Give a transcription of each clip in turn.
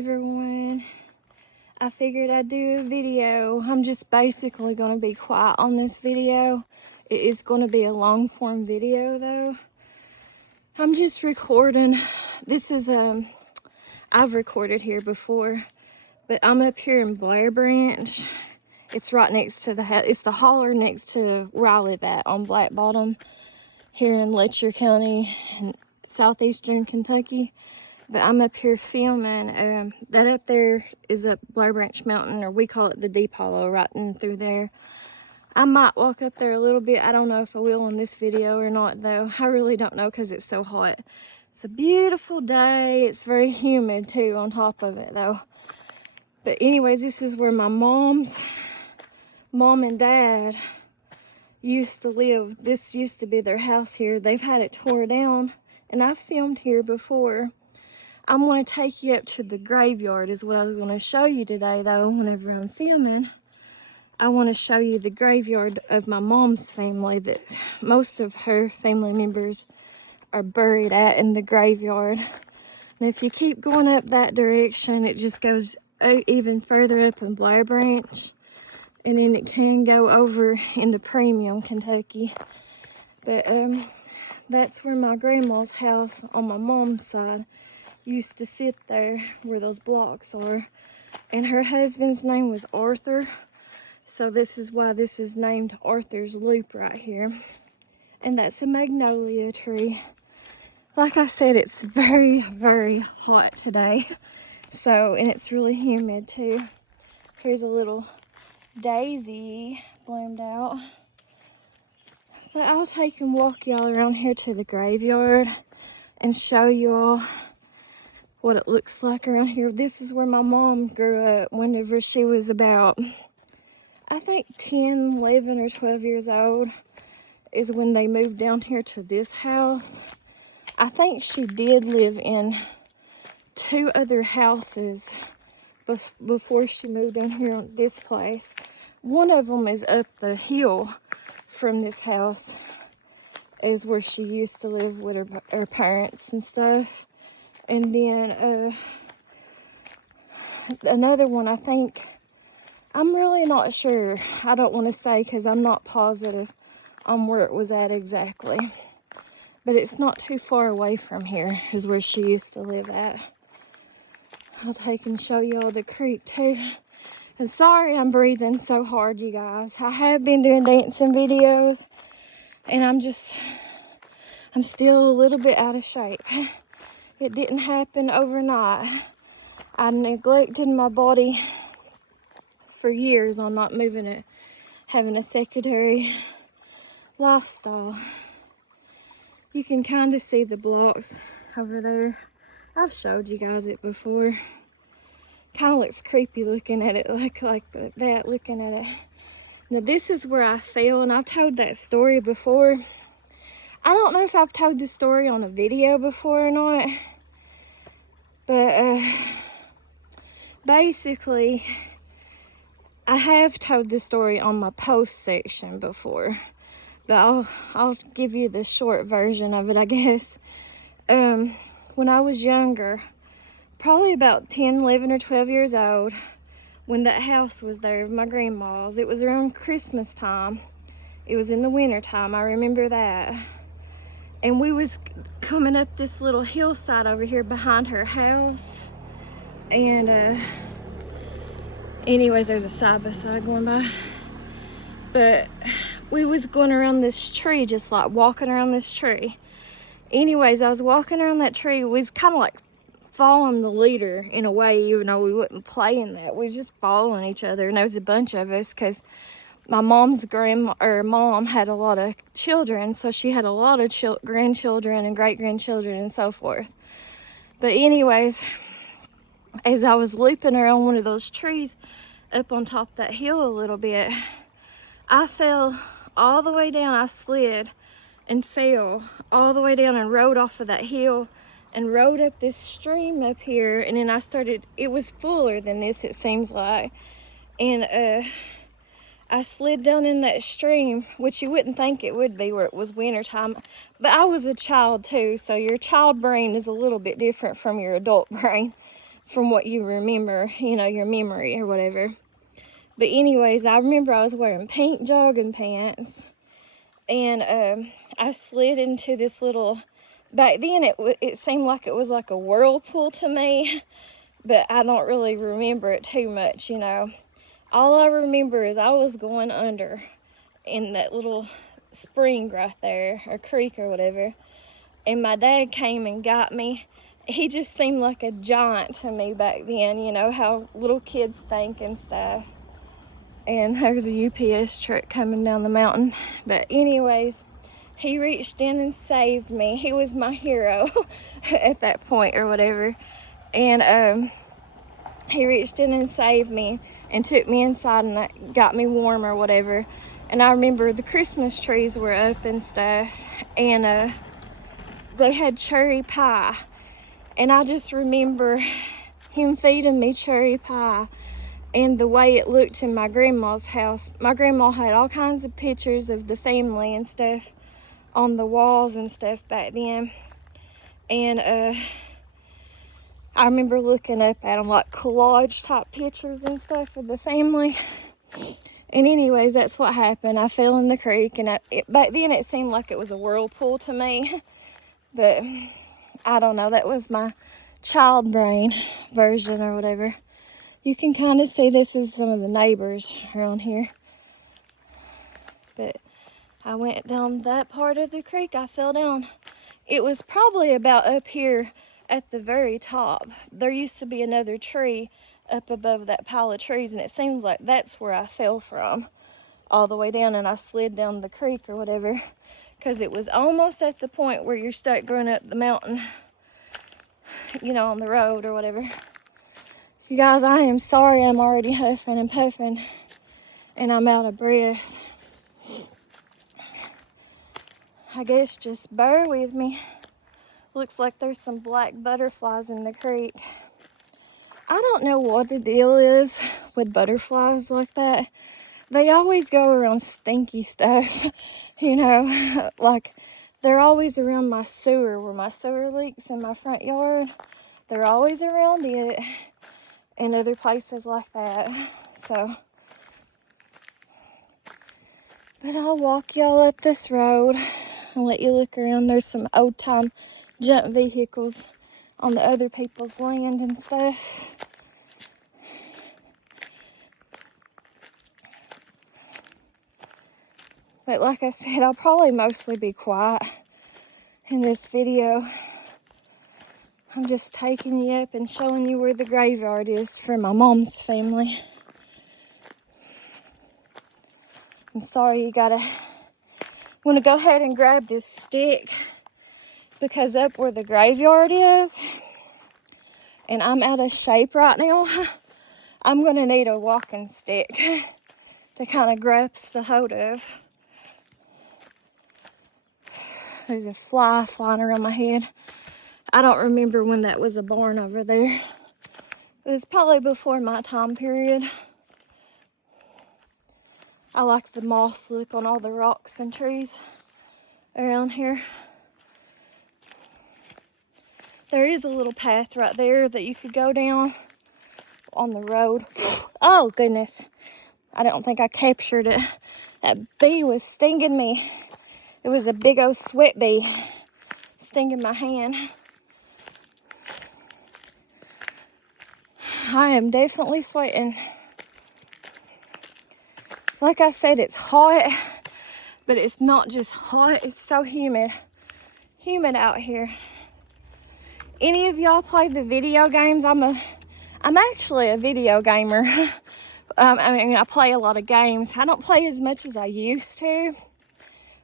everyone. I figured I'd do a video. I'm just basically going to be quiet on this video. It is going to be a long form video though. I'm just recording. This is I've recorded here before, but I'm up here in Blair Branch. It's right next to the house. It's the holler next to where I live at on Black Bottom here in Letcher County in southeastern Kentucky. But I'm up here filming. That up there is up Blair Branch Mountain, or we call it the Deep Hollow, right in through there. I might walk up there a little bit. I don't know if I will in this video or not though. I really don't know because it's so hot. It's a beautiful day. It's very humid too on top of it though. But anyways, this is where my mom and dad used to live. This used to be their house here. They've had it tore down, and I've filmed here before. I'm going to take you up to the graveyard is what I was going to show you today though. Whenever I'm filming, I want to show you the graveyard of my mom's family that most of her family members are buried at in the graveyard. And if you keep going up that direction, it just goes even further up in Blair Branch, and then it can go over into Premium, Kentucky. But that's where my grandma's house on my mom's side used to sit there, where those blocks are. And her husband's name was Arthur, so this is why this is named Arthur's Loop right here. And that's a magnolia tree. Like I said, it's very, very hot today. So, and it's really humid too. Here's a little daisy bloomed out. But I'll take and walk y'all around here to the graveyard and show you all what it looks like around here. This is where my mom grew up whenever she was about, I think 10, 11 or 12 years old is when they moved down here to this house. I think she did live in 2 other houses before she moved down here on this place. One of them is up the hill from this house, is where she used to live with her parents and stuff. And then another one, I think, I'm really not sure. I don't want to say because I'm not positive on where it was at exactly. But it's not too far away from here is where she used to live at. I'll take and show you all the creek too. And sorry I'm breathing so hard, you guys. I have been doing dancing videos, and I'm still a little bit out of shape. It didn't happen overnight. I neglected my body for years on not moving it, having a sedentary lifestyle. You can kind of see the blocks over there. I've showed you guys it before. Kind of looks creepy looking at it, like that, looking at it. Now this is where I fell, and I've told that story before. I don't know if I've told this story on a video before or not, but basically I have told this story on my post section before, but I'll give you the short version of it, I guess. When I was younger, probably about 10, 11 or 12 years old, when that house was there, my grandma's, it was around Christmas time. It was in the winter time, I remember that. And we was coming up this little hillside over here behind her house. And anyways, there's a side by side going by. But we was going around this tree, just like walking around this tree. Anyways, I was walking around that tree. We was kind of like following the leader in a way, even though we wouldn't play in that. We was just following each other, and there was a bunch of us because my mom's mom had a lot of children, so she had a lot of grandchildren and great-grandchildren and so forth. But anyways, as I was looping around one of those trees up on top of that hill a little bit, I fell all the way down. I slid and fell all the way down and rode off of that hill and rode up this stream up here. And then I started, it was fuller than this, it seems like. And I slid down in that stream, which you wouldn't think it would be where it was winter time. But I was a child too, so your child brain is a little bit different from your adult brain. from what you remember, you know, your memory or whatever. But anyways, I remember I was wearing pink jogging pants, and I slid into this little, back then it seemed like it was like a whirlpool to me, but I don't really remember it too much, you know. All I remember is I was going under in that little spring right there, or creek or whatever, and my dad came and got me. He just seemed like a giant to me back then, you know, how little kids think and stuff. And there was a UPS truck coming down the mountain. But anyways, he reached in and saved me. He was my hero at that point or whatever. And he reached in and saved me and took me inside and got me warm or whatever. And I remember the Christmas trees were up and stuff, and they had cherry pie. And I just remember him feeding me cherry pie and the way it looked in my grandma's house. My grandma had all kinds of pictures of the family and stuff on the walls and stuff back then. And I remember looking up at them, like collage type pictures and stuff of the family. And anyways, that's what happened. I fell in the creek, and back then it seemed like it was a whirlpool to me. But I don't know, that was my child brain version or whatever. You can kind of see this is some of the neighbors around here. But I went down that part of the creek. I fell down. It was probably about up here at the very top. There used to be another tree up above that pile of trees, and it seems like that's where I fell from, all the way down, and I slid down the creek or whatever, because it was almost at the point where you're stuck going up the mountain, you know, on the road or whatever. You guys, I am sorry I'm already huffing and puffing and I'm out of breath. I guess just bear with me. Looks like there's some black butterflies in the creek. I don't know what the deal is with butterflies like that. They always go around stinky stuff, you know, like they're always around my sewer, where my sewer leaks in my front yard. They're always around it and other places like that. So, but I'll walk y'all up this road and let you look around. There's some old time junk vehicles on the other people's land and stuff. But like I said, I'll probably mostly be quiet in this video. I'm just taking you up and showing you where the graveyard is for my mom's family. I'm sorry you gotta want to go ahead and grab this stick, because up where the graveyard is, and I'm out of shape right now, I'm gonna need a walking stick to kind of grasp the hold of. There's a fly flying around my head. I don't remember when that was a barn over there. It was probably before my time period. I like the moss look on all the rocks and trees around here. There is a little path right there that you could go down on the road. Oh goodness, I don't think I captured it. That bee was stinging me. It was a big old sweat bee stinging my hand. I am definitely sweating. Like I said, it's hot, but it's not just hot, it's so humid. Humid out here. Any of y'all play the video games? I'm actually a video gamer. I mean, I play a lot of games. I don't play as much as I used to,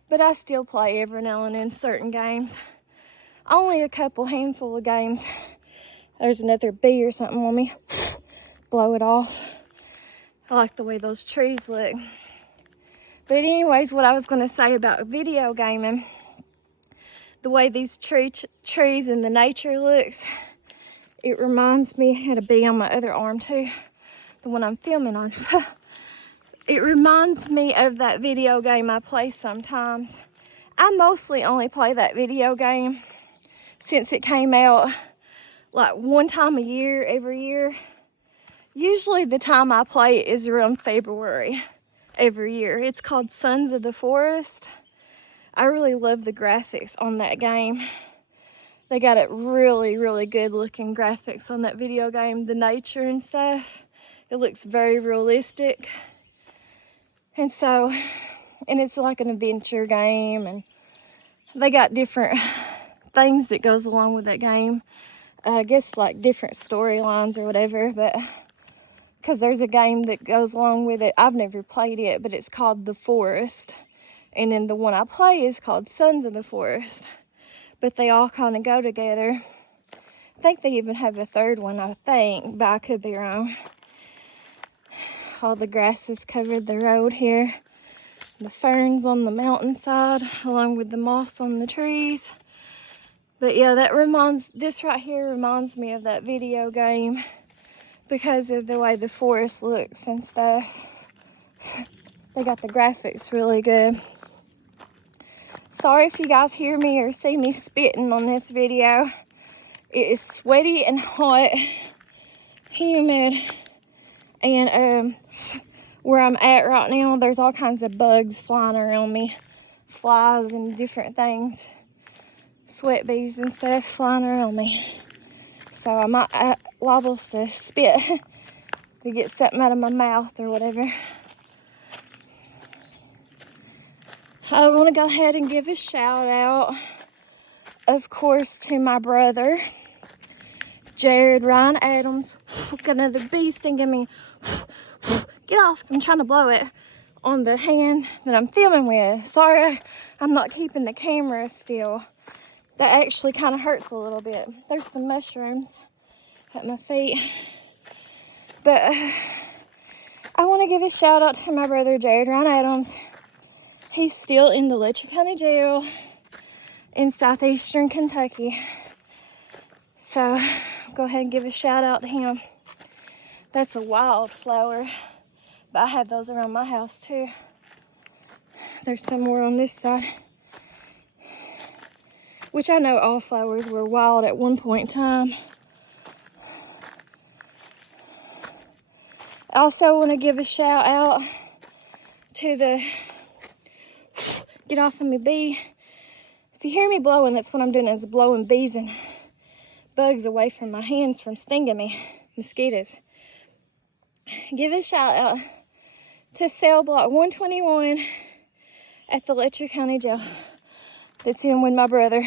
but I still play every now and then certain games. Only a couple handful of games. There's another bee or something on me. Blow it off. I like the way those trees look. But anyways, what I was going to say about video gaming, the way these trees and the nature looks, it reminds me, I had a bee on my other arm too, the one I'm filming on. It reminds me of that video game I play sometimes. I mostly only play that video game since it came out like one time a year, every year. Usually the time I play it is around February every year. It's called Sons of the Forest. I really love the graphics on that game. They got it really, really good looking graphics on that video game. The nature and stuff. It looks very realistic. And so, and it's like an adventure game, and they got different things that goes along with that game. I guess like different storylines or whatever, but because there's a game that goes along with it. I've never played it, but it's called The Forest. And then the one I play is called Sons of the Forest. But they all kind of go together. I think they even have a third one, I think, but I could be wrong. All the grass has covered the road here. The ferns on the mountainside, along with the moss on the trees. But yeah, this right here reminds me of that video game because of the way the forest looks and stuff. They got the graphics really good. Sorry if you guys hear me or see me spitting on this video. It is sweaty and hot, humid, and where I'm at right now, there's all kinds of bugs flying around me. Flies and different things. Sweat bees and stuff flying around me. So I might wobble to spit to get something out of my mouth or whatever. I want to go ahead and give a shout out, of course, to my brother, Jared Ryan Adams. Got another bee stinging me. Get off, I'm trying to blow it on the hand that I'm filming with. Sorry, I'm not keeping the camera still. That actually kind of hurts a little bit. There's some mushrooms at my feet. But I want to give a shout out to my brother, Jared Ryan Adams. He's still in the Letcher County Jail in southeastern Kentucky. So go ahead and give a shout out to him. That's a wildflower, but I have those around my house too. There's some more on this side, which I know all flowers were wild at one point in time. I also want to give a shout out to the get off of me bee. If you hear me blowing, that's what I'm doing, is blowing bees and bugs away from my hands from stinging me, mosquitoes. Give a shout out to cell block 121 at the Letcher County Jail that's in with my brother.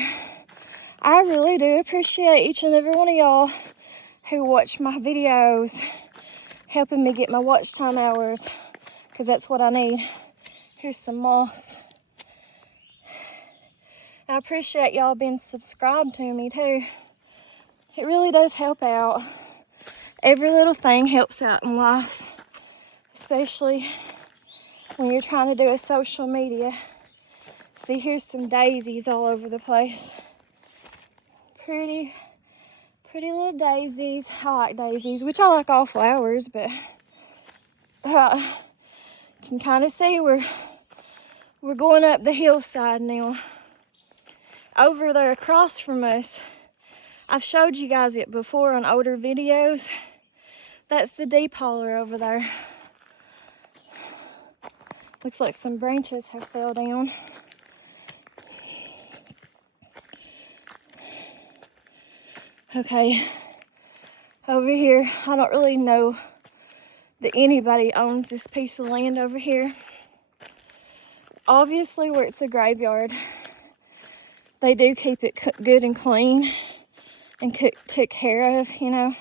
I really do appreciate each and every one of y'all who watch my videos, helping me get my watch time hours, because that's what I need. Here's some moss. I appreciate y'all being subscribed to me too. It really does help out. Every little thing helps out in life, especially when you're trying to do a social media. See, here's some daisies all over the place. Pretty little daisies. I like daisies, which I like all flowers, but can kind of see we're going up the hillside now. Over there across from us, I've showed you guys it before on older videos. That's the deep holler over there. Looks like some branches have fell down. Okay, over here, I don't really know that anybody owns this piece of land over here. Obviously, where it's a graveyard, they do keep it good and clean and took care of, you know.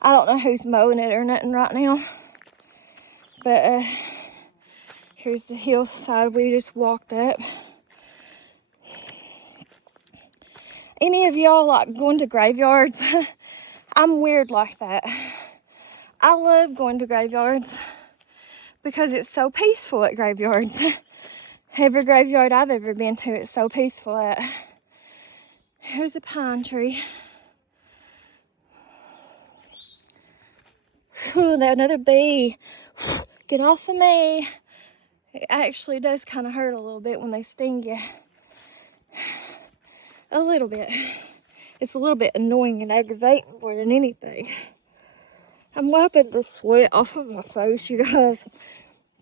I don't know who's mowing it or nothing right now. But here's the hillside we just walked up. Any of y'all like going to graveyards? I'm weird like that. I love going to graveyards because it's so peaceful at graveyards. Every graveyard I've ever been to, it's so peaceful at. Here's a pine tree. Ooh, another bee. Get off of me. It actually does kind of hurt a little bit when they sting you. A little bit. It's a little bit annoying and aggravating more than anything. I'm wiping the sweat off of my face, you guys,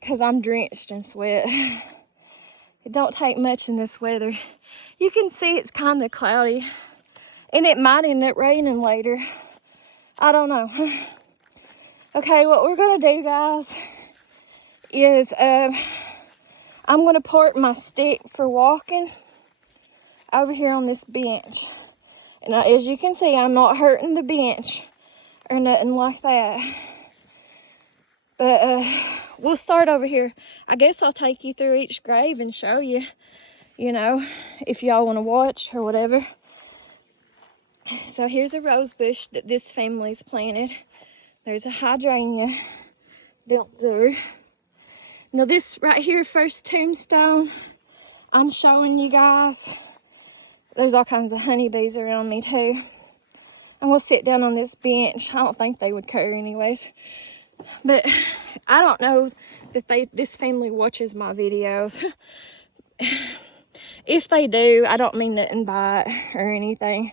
because I'm drenched in sweat. It don't take much in this weather. You can see it's kind of cloudy, and it might end up raining later. I don't know. Okay, what we're gonna do, guys, is I'm gonna park my stick for walking over here on this bench. And as you can see, I'm not hurting the bench or nothing like that. But we'll start over here. I guess I'll take you through each grave and show you, you know, if y'all want to watch or whatever. So here's a rose bush that this family's planted. There's a hydrangea built through. Now this right here, first tombstone I'm showing you guys. There's all kinds of honeybees around me too. I'm gonna sit down on this bench. I don't think they would care anyways. But I don't know that this family watches my videos. If they do, I don't mean nothing by it or anything.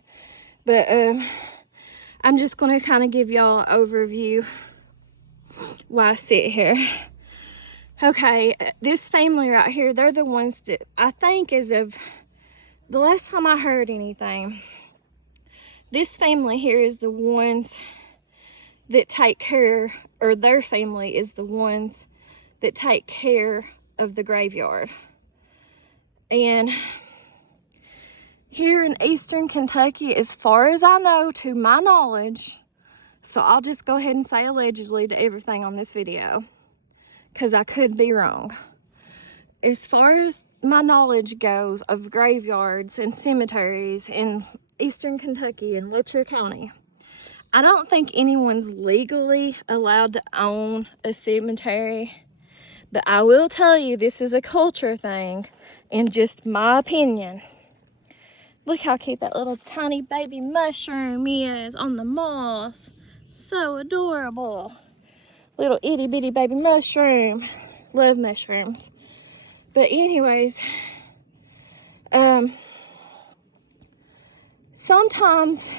But I'm just gonna kind of give y'all an overview while I sit here. Okay, this family right here, they're the ones that I think, as of the last time I heard anything, this family here is the ones that take care, or their family is the ones that take care of the graveyard. And here in eastern Kentucky, as far as I know, to my knowledge, so I'll just go ahead and say allegedly to everything on this video, because I could be wrong. As far as my knowledge goes of graveyards and cemeteries in eastern Kentucky and Letcher County, I don't think anyone's legally allowed to own a cemetery. But I will tell you, this is a culture thing, in just my opinion. Look how cute that little tiny baby mushroom is on the moss. So adorable. Little itty bitty baby mushroom. Love mushrooms. But anyways, sometimes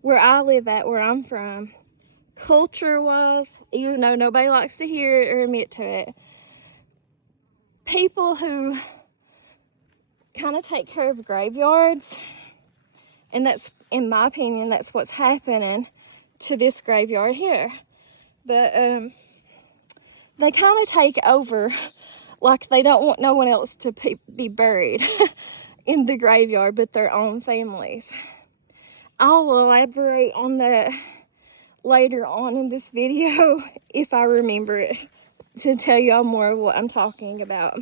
where I live at, where I'm from, culture-wise, even though nobody likes to hear it or admit to it, people who kind of take care of graveyards, and that's, in my opinion, that's what's happening to this graveyard here. But they kind of take over, like they don't want no one else to be buried in the graveyard but their own families. I'll elaborate on that later on in this video if I remember it, to tell y'all more of what I'm talking about.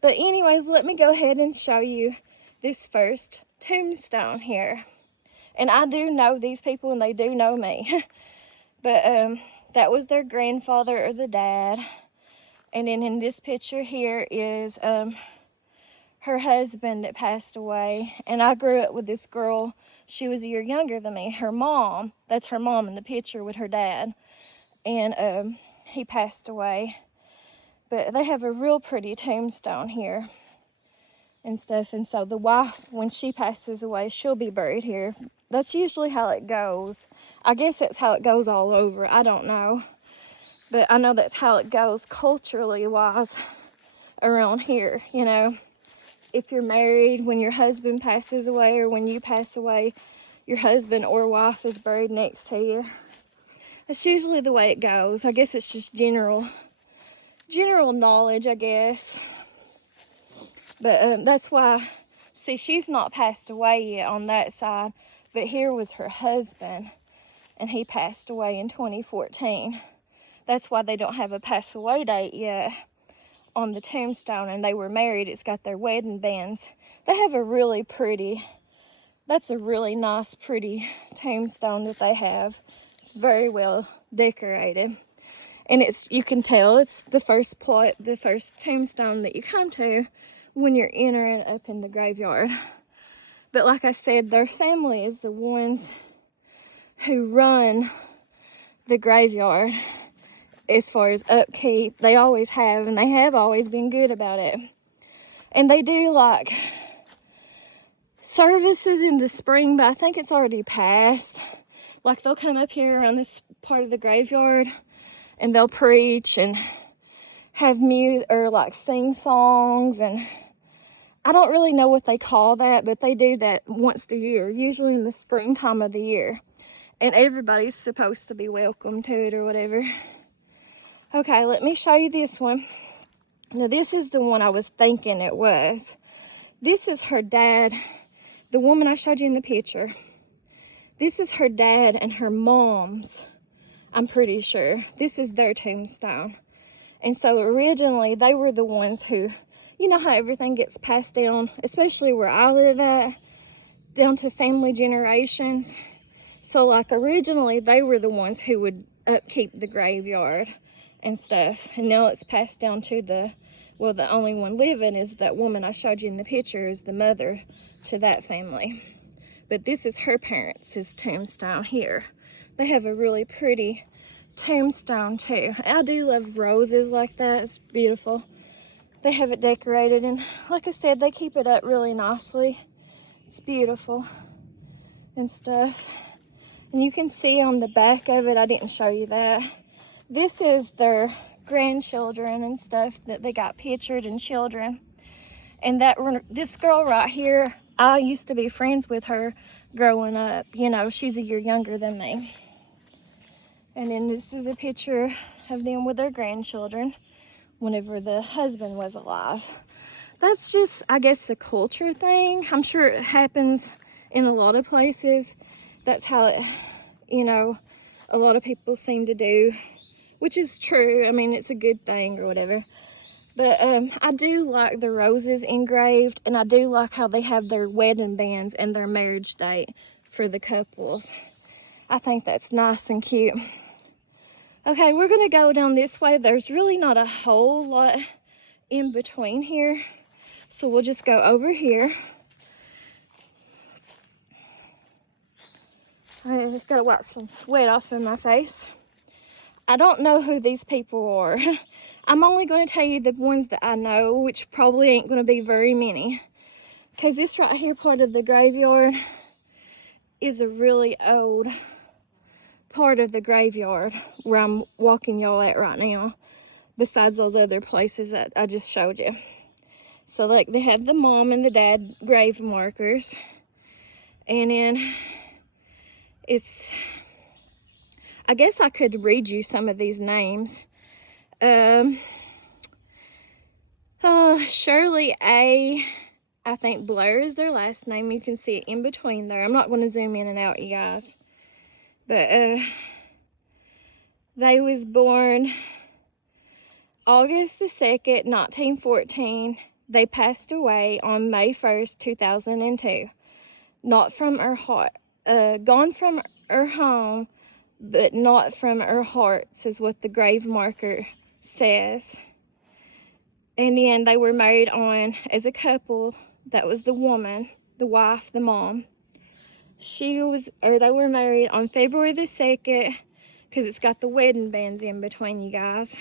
But anyways, let me go ahead and show you this first tombstone here. And I do know these people, and they do know me. But that was their grandfather or the dad. And then in this picture here is her husband that passed away. And I grew up with this girl. She was a year younger than me. Her mom, that's her mom in the picture with her dad. And he passed away. But they have a real pretty tombstone here and stuff. And so the wife, when she passes away, she'll be buried here. That's usually how it goes. I guess that's how it goes all over. I don't know. But I know that's how it goes culturally wise around here, you know. If you're married, when your husband passes away, or when you pass away, your husband or wife is buried next to you. That's usually the way it goes. I guess it's just general knowledge, I guess. But that's why, see, she's not passed away yet on that side, but here was her husband, and he passed away in 2014. That's why they don't have a pass away date yet on the tombstone, and they were married. It's got their wedding bands. They have a really pretty, that's a really nice, pretty tombstone that they have. It's very well decorated. And it's, you can tell it's the first plot, the first tombstone that you come to when you're entering up in the graveyard. But like I said, their family is the ones who run the graveyard as far as upkeep. They always have, and they have always been good about it. And they do, like, services in the spring, but I think it's already passed. Like, they'll come up here around this part of the graveyard and they'll preach and have music or like sing songs, and I don't really know what they call that, but they do that once a year, usually in the springtime of the year, and everybody's supposed to be welcome to it or whatever. Okay, let me show you this one. Now, this is the one I was thinking it was. This is her dad, the woman I showed you in the picture. This is her dad and her mom's, I'm pretty sure. This is their tombstone. And so originally they were the ones who, you know how everything gets passed down, especially where I live at, down to family generations. So like originally they were the ones who would upkeep the graveyard and stuff. And now it's passed down to the only one living is that woman I showed you in the picture, is the mother to that family. But this is her parents' tombstone here. They have a really pretty tombstone too. I do love roses like that. It's beautiful. They have it decorated, and like I said, they keep it up really nicely. It's beautiful and stuff. And you can see on the back of it, I didn't show you that, this is their grandchildren and stuff that they got pictured, and children. And this girl right here, I used to be friends with her growing up. You know, she's a year younger than me. And then this is a picture of them with their grandchildren whenever the husband was alive. That's just, I guess, a culture thing. I'm sure it happens in a lot of places. That's how it, you know, a lot of people seem to do, which is true. I mean, it's a good thing or whatever. But I do like the roses engraved, and I do like how they have their wedding bands and their marriage date for the couples. I think that's nice and cute. Okay, we're gonna go down this way. There's really not a whole lot in between here, so we'll just go over here. I just gotta wipe some sweat off of my face. I don't know who these people are. I'm only gonna tell you the ones that I know, which probably ain't gonna be very many, because this right here part of the graveyard is a really old part of the graveyard where I'm walking y'all at right now, besides those other places that I just showed you. So like they have the mom and the dad grave markers, and then it's, I guess I could read you some of these names. Shirley A, I think Blair is their last name. You can see it in between there. I'm not going to zoom in and out, you guys. But they was born August the 2nd, 1914. They passed away on May 1st, 2002. Not from her heart. Gone from her home, but not from her hearts, is what the grave marker says. And then they were married on as a couple. That was the woman, the wife, the mom. They were married on February the 2nd, because it's got the wedding bands in between, you guys.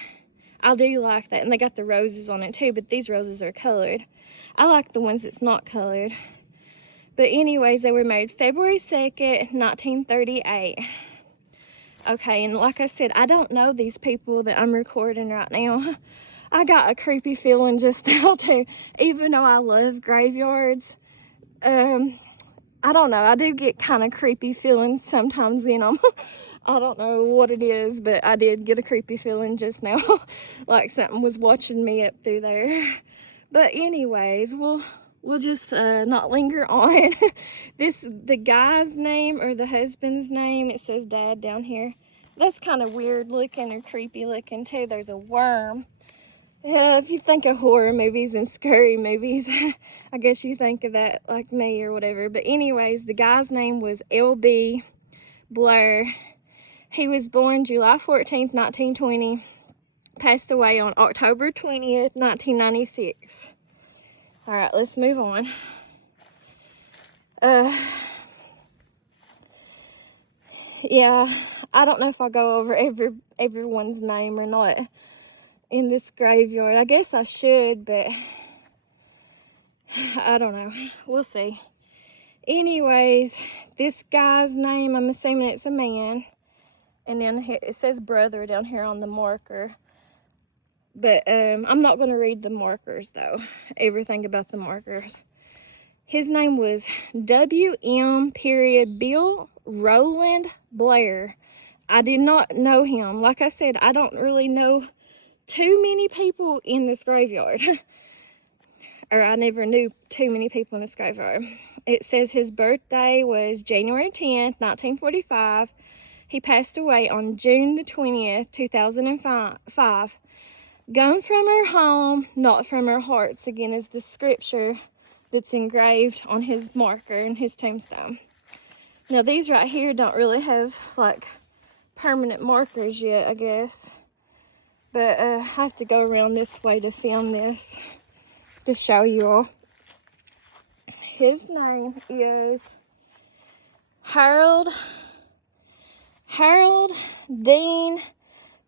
I do like that, and they got the roses on it too, but these roses are colored. I like the ones that's not colored. But anyways, they were married February 2nd, 1938. Okay, and like I said, I don't know these people that I'm recording right now. I got a creepy feeling just now too, even though I love graveyards. I don't know, I do get kind of creepy feelings sometimes in them. I don't know what it is, but I did get a creepy feeling just now, like something was watching me up through there. But anyways, we'll just not linger on. The guy's name, or the husband's name, it says Dad down here. That's kind of weird looking or creepy looking too. There's a worm. Yeah, if you think of horror movies and scary movies, I guess you think of that like me or whatever. But anyways, the guy's name was L.B. Blair. He was born July 14th, 1920. Passed away on October 20th, 1996. All right, let's move on. Yeah, I don't know if I'll go over everyone's name or not in this graveyard. I guess I should, but I don't know. We'll see. Anyways, this guy's name, I'm assuming it's a man. And then here, it says brother down here on the marker. But I'm not going to read the markers, though. Everything about the markers. His name was W.M. Bill Roland Blair. I did not know him. Like I said, I don't really know too many people in this graveyard. Or I never knew too many people in this graveyard. It says his birthday was January 10th, 1945. He passed away on June the 20th, 2005. Gone from her home, not from her hearts, again, is the scripture that's engraved on his marker and his tombstone. Now, these right here don't really have, like, permanent markers yet, I guess. But I have to go around this way to film this, to show you all. His name is Harold Dean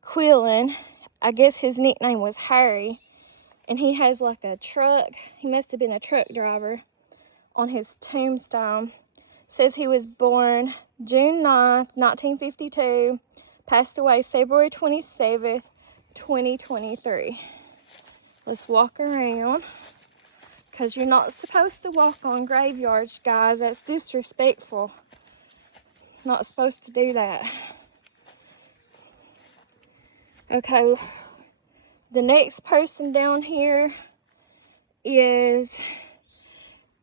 Quillen. I guess his nickname was Harry. And he has like a truck. He must have been a truck driver on his tombstone. Says he was born June 9th, 1952. Passed away February 27th, 2023. Let's walk around. Because you're not supposed to walk on graveyards, guys. That's disrespectful. Not supposed to do that. Okay. The next person down here is,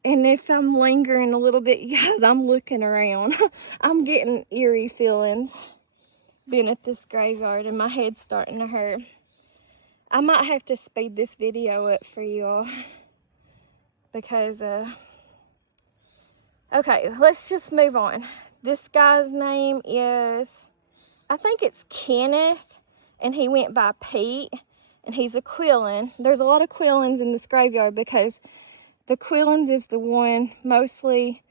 and if I'm lingering a little bit, you guys, I'm looking around. I'm getting eerie feelings being at this graveyard and my head's starting to hurt. I might have to speed this video up for you all because, okay, let's just move on. This guy's name is, I think it's Kenneth, and he went by Pete. And he's a Quillen. There's a lot of Quillens in this graveyard because the Quillens is the one mostly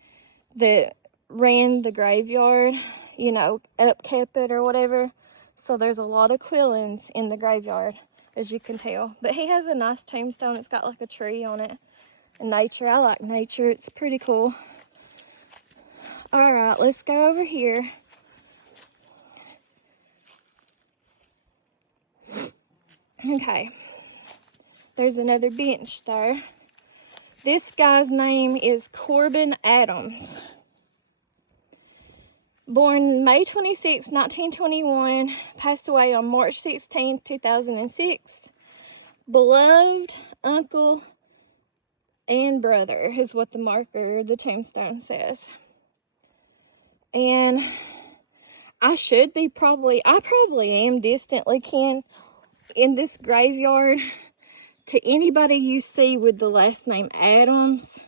that ran the graveyard, you know, upkept it or whatever. So there's a lot of Quillens in the graveyard, as you can tell. But he has a nice tombstone. It's got like a tree on it. And nature, I like nature. It's pretty cool. All right, let's go over here. Okay, there's another bench there. This guy's name is Corbin Adams. Born May 26, 1921, passed away on March 16, 2006. Beloved uncle and brother is what the marker, the tombstone says. And I probably am distantly kin in this graveyard to anybody you see with the last name Adams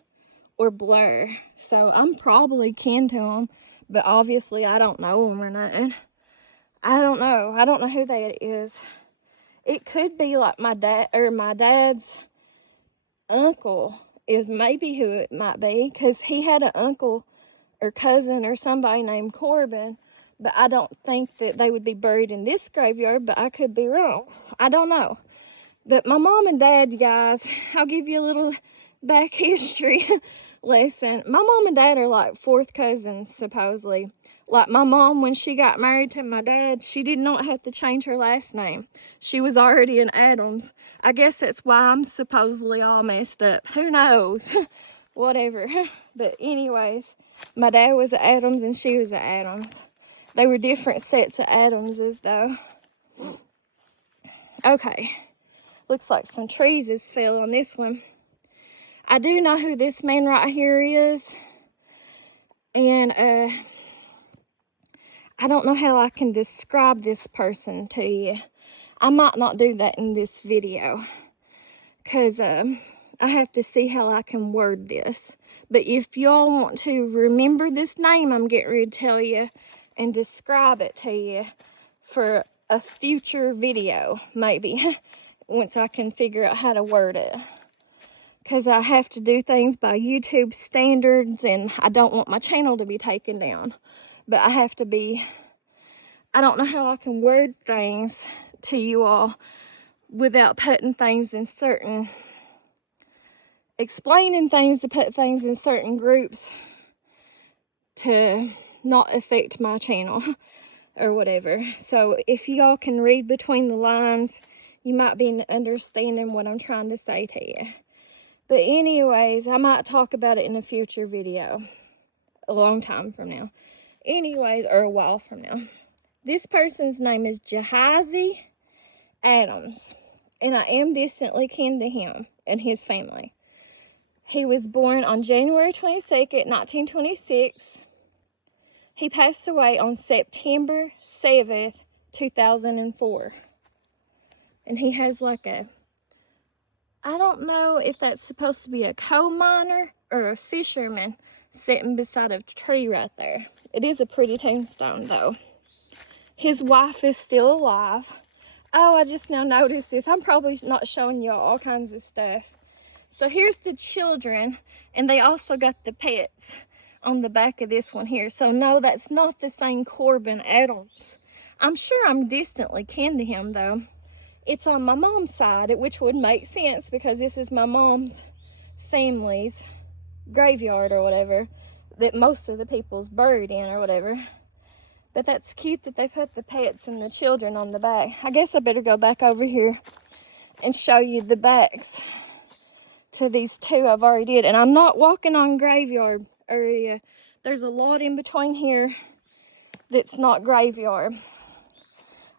or Blair. So I'm probably kin to them, but obviously I don't know them or nothing. I don't know who that is. It could be like my dad or my dad's uncle is maybe who it might be, because he had an uncle or cousin or somebody named Corbin. But I don't think that they would be buried in this graveyard, but I could be wrong. I don't know. But my mom and dad, guys, I'll give you a little back history lesson. My mom and dad are like fourth cousins, supposedly. Like my mom, when she got married to my dad, she did not have to change her last name. She was already an Adams. I guess that's why I'm supposedly all messed up. Who knows? Whatever. But anyways, my dad was an Adams and she was an Adams. They were different sets of Adamses, though. Okay. Looks like some trees has fell on this one. I do know who this man right here is. And, I don't know how I can describe this person to you. I might not do that in this video. Because, I have to see how I can word this. But if y'all want to remember this name I'm getting ready to tell you and describe it to you for a future video, maybe, once I can figure out how to word it. Because I have to do things by YouTube standards, and I don't want my channel to be taken down. But I have to be, I don't know how I can word things to you all without putting things in certain, explaining things to put things in certain groups to not affect my channel or whatever. So if y'all can read between the lines, you might be understanding what I'm trying to say to you. But anyways, I might talk about it in a future video, a long time from now. Anyways, or a while from now. This person's name is Jahazi Adams, and I am distantly kin to him and his family. He was born on January 22nd, 1926. He passed away on September 7th, 2004. And he has like a, I don't know if that's supposed to be a coal miner or a fisherman sitting beside a tree right there. It is a pretty tombstone though. His wife is still alive. Oh, I just now noticed this. I'm probably not showing y'all all kinds of stuff. So here's the children, and they also got the pets on the back of this one here. So no, that's not the same Corbin Adams. I'm sure I'm distantly kin to him though. It's on my mom's side, which would make sense because this is my mom's family's graveyard or whatever that most of the people's buried in or whatever. But that's cute that they put the pets and the children on the back. I guess I better go back over here and show you the backs to these two I've already did. And I'm not walking on graveyard area. There's a lot in between here that's not graveyard.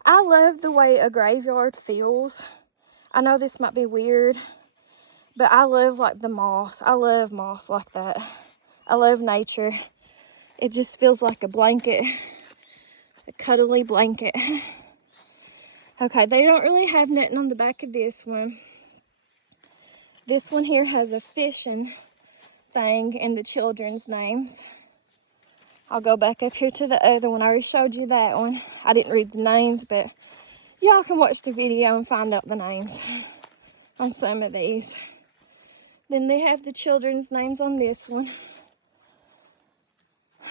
I love the way a graveyard feels. I know this might be weird, but I love like the moss. I love moss like that. I love nature. It just feels like a blanket, a cuddly blanket. Okay, they don't really have nothing on the back of this one. This one here has a fishing thing and the children's names. I'll go back up here to the other one. I already showed you that one. I didn't read the names, but y'all can watch the video and find out the names on some of these. Then they have the children's names on this one.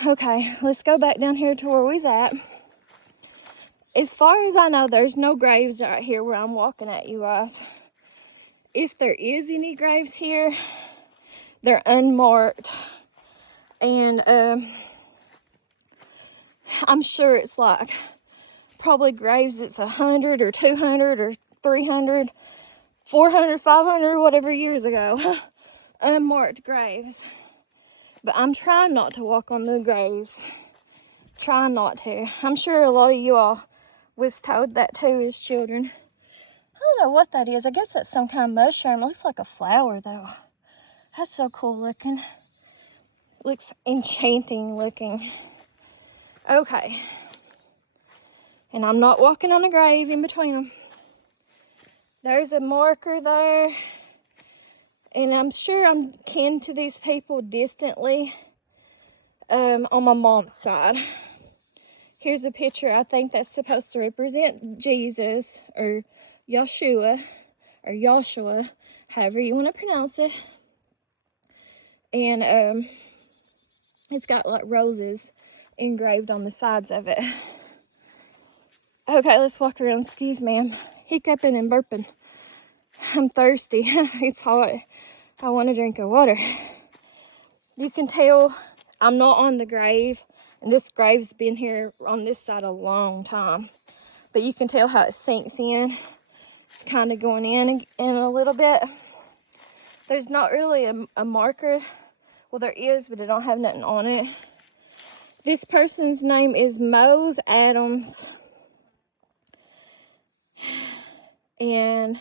Okay, let's go back down here to where we's at. As far as I know, there's no graves right here where I'm walking at, you guys. If there is any graves here, they're unmarked. And I'm sure it's like probably graves that's 100 or 200 or 300, 400, 500, whatever years ago. Unmarked graves. But I'm trying not to walk on the graves. Trying not to. I'm sure a lot of you all was told that too as children. I don't know what that is. I guess that's some kind of mushroom. It looks like a flower though. That's so cool looking. Looks enchanting looking. Okay. And I'm not walking on a grave in between them. There's a marker there. And I'm sure I'm kin to these people distantly on my mom's side. Here's a picture. I think that's supposed to represent Jesus or Yeshua or Joshua, however you want to pronounce it. And it's got like roses engraved on the sides of it. Okay, let's walk around. Excuse me, I'm hiccuping and burping. I'm thirsty. It's hot. I want a drink of water. You can tell I'm not on the grave. And this grave's been here on this side a long time. But you can tell how it sinks in. It's kind of going in a little bit. There's not really a marker. Well, there is, but I don't have nothing on it. This person's name is Mose Adams. And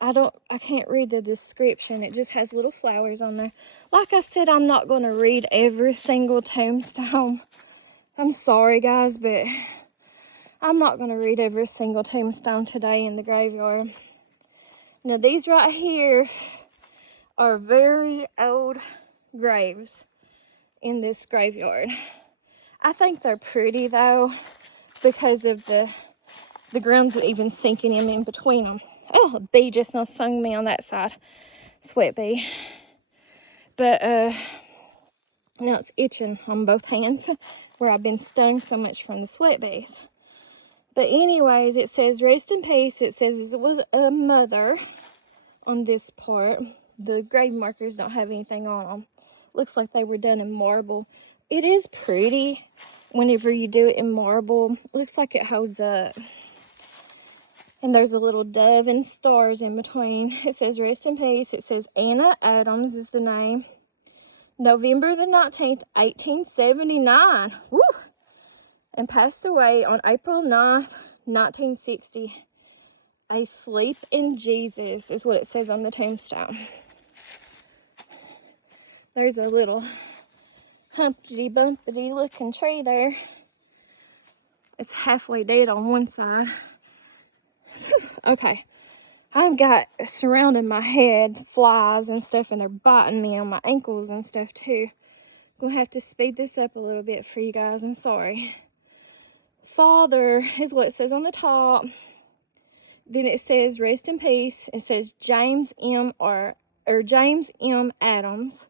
I can't read the description. It just has little flowers on there. Like I said, I'm not going to read every single tombstone. I'm sorry, guys, but I'm not going to read every single tombstone today in the graveyard. Now, these right here are very old graves in this graveyard. I think they're pretty, though, because of the ground's even sinking in between them. Oh, a bee just now stung me on that side. Sweat bee. But now it's itching on both hands where I've been stung so much from the sweat bees. But anyways, it says rest in peace. It says it was a mother on this part. The grave markers don't have anything on them. Looks like they were done in marble. It is pretty whenever you do it in marble. Looks like it holds up. And there's a little dove and stars in between. It says rest in peace. It says Anna Adams is the name. November the 19th, 1879. Woo! And passed away on April 9th, 1960. Asleep in Jesus is what it says on the tombstone. There's a little humpty bumpity looking tree there. It's halfway dead on one side. Okay, I've got surrounding my head flies and stuff, and they're biting me on my ankles and stuff too. Gonna have to speed this up a little bit for you guys. I'm sorry. Father is what it says on the top. Then it says rest in peace. It says James M. Adams.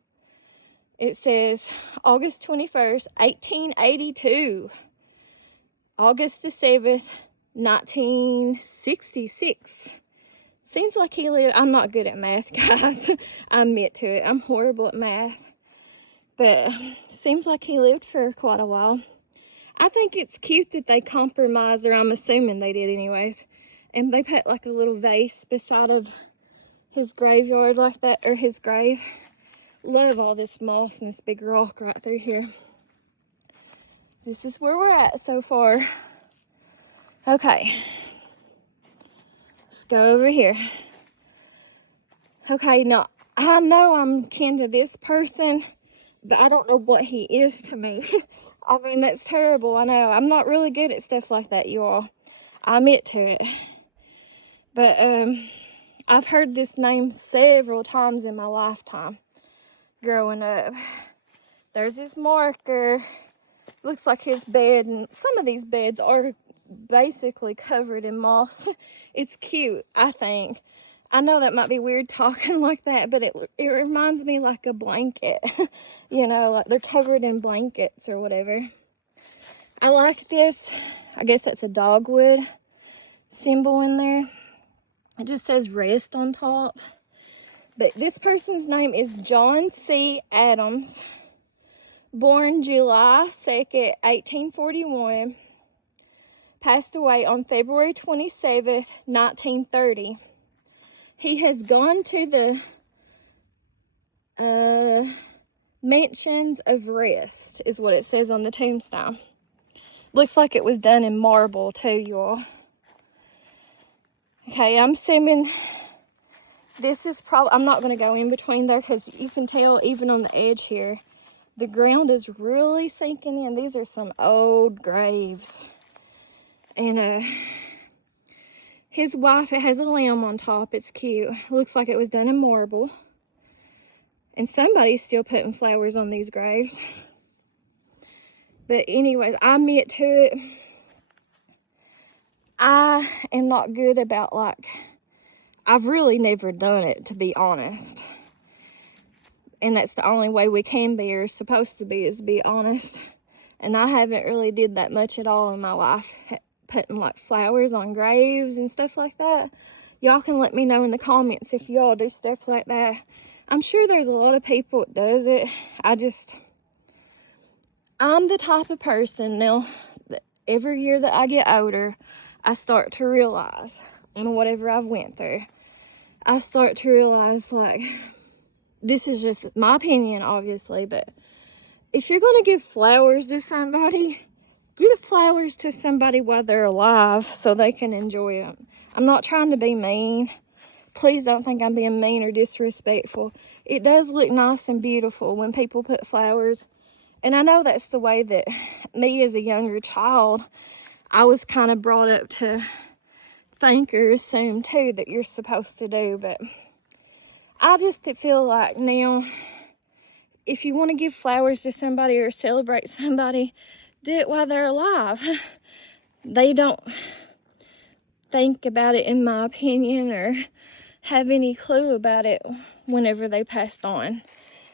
It says August 21st, 1882. August the 7th, 1966. Seems like he lived, I'm not good at math, guys. I admit to it. I'm horrible at math. But seems like he lived for quite a while. I think it's cute that they compromised, or I'm assuming they did anyways. And they put like a little vase beside of his graveyard like that, or his grave. Love all this moss and this big rock right through here. This is where we're at so far. Okay. Let's go over here. Okay, now I know I'm kin to this person, but I don't know what he is to me. I mean, that's terrible. I know. I'm not really good at stuff like that, you all. I admit to it. But I've heard this name several times in my lifetime growing up. There's his marker. Looks like his bed, and some of these beds are basically covered in moss. It's cute, I think. I know that might be weird talking like that, but it reminds me like a blanket. You know, like they're covered in blankets or whatever. I like this. I guess that's a dogwood symbol in there. It just says rest on top. But this person's name is John C. Adams. Born July 2nd, 1841. Passed away on February 27th, 1930. He has gone to the Mansions of Rest, is what it says on the tombstone. Looks like it was done in marble too, y'all. Okay, I'm assuming this is probably, I'm not going to go in between there because you can tell even on the edge here, the ground is really sinking in. These are some old graves. And his wife, it has a lamb on top. It's cute. Looks like it was done in marble. And somebody's still putting flowers on these graves. But anyways, I admit to it. I am not good about, like, I've really never done it, to be honest. And that's the only way we can be, or supposed to be, is to be honest. And I haven't really did that much at all in my life. Putting like flowers on graves and stuff like that. Y'all can let me know in the comments if y'all do stuff like that. I'm sure there's a lot of people that does it. I'm the type of person now that every year that I get older, I start to realize, and whatever I've went through, I start to realize, like, this is just my opinion, obviously, but if you're going to give flowers to somebody, give flowers to somebody while they're alive so they can enjoy it. I'm not trying to be mean. Please don't think I'm being mean or disrespectful. It does look nice and beautiful when people put flowers. And I know that's the way that me as a younger child, I was kind of brought up to think or assume too that you're supposed to do. But I just feel like now, if you want to give flowers to somebody or celebrate somebody, do it while they're alive. They don't think about it, in my opinion, or have any clue about it whenever they passed on.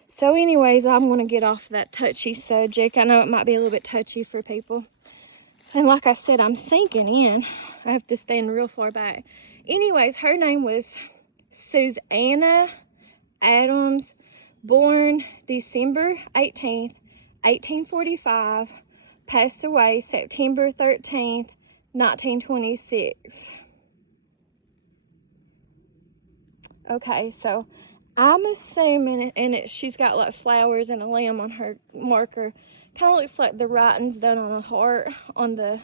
So anyways, I'm going to get off that touchy subject. I know it might be a little bit touchy for people. And like I said, I'm sinking in. I have to stand real far back. Anyways, her name was Susanna Adams, born December 18th, 1845, passed away September 13th, 1926. Okay, so I'm assuming, and she's got like flowers and a lamb on her marker. Kind of looks like the writing's done on a heart on the,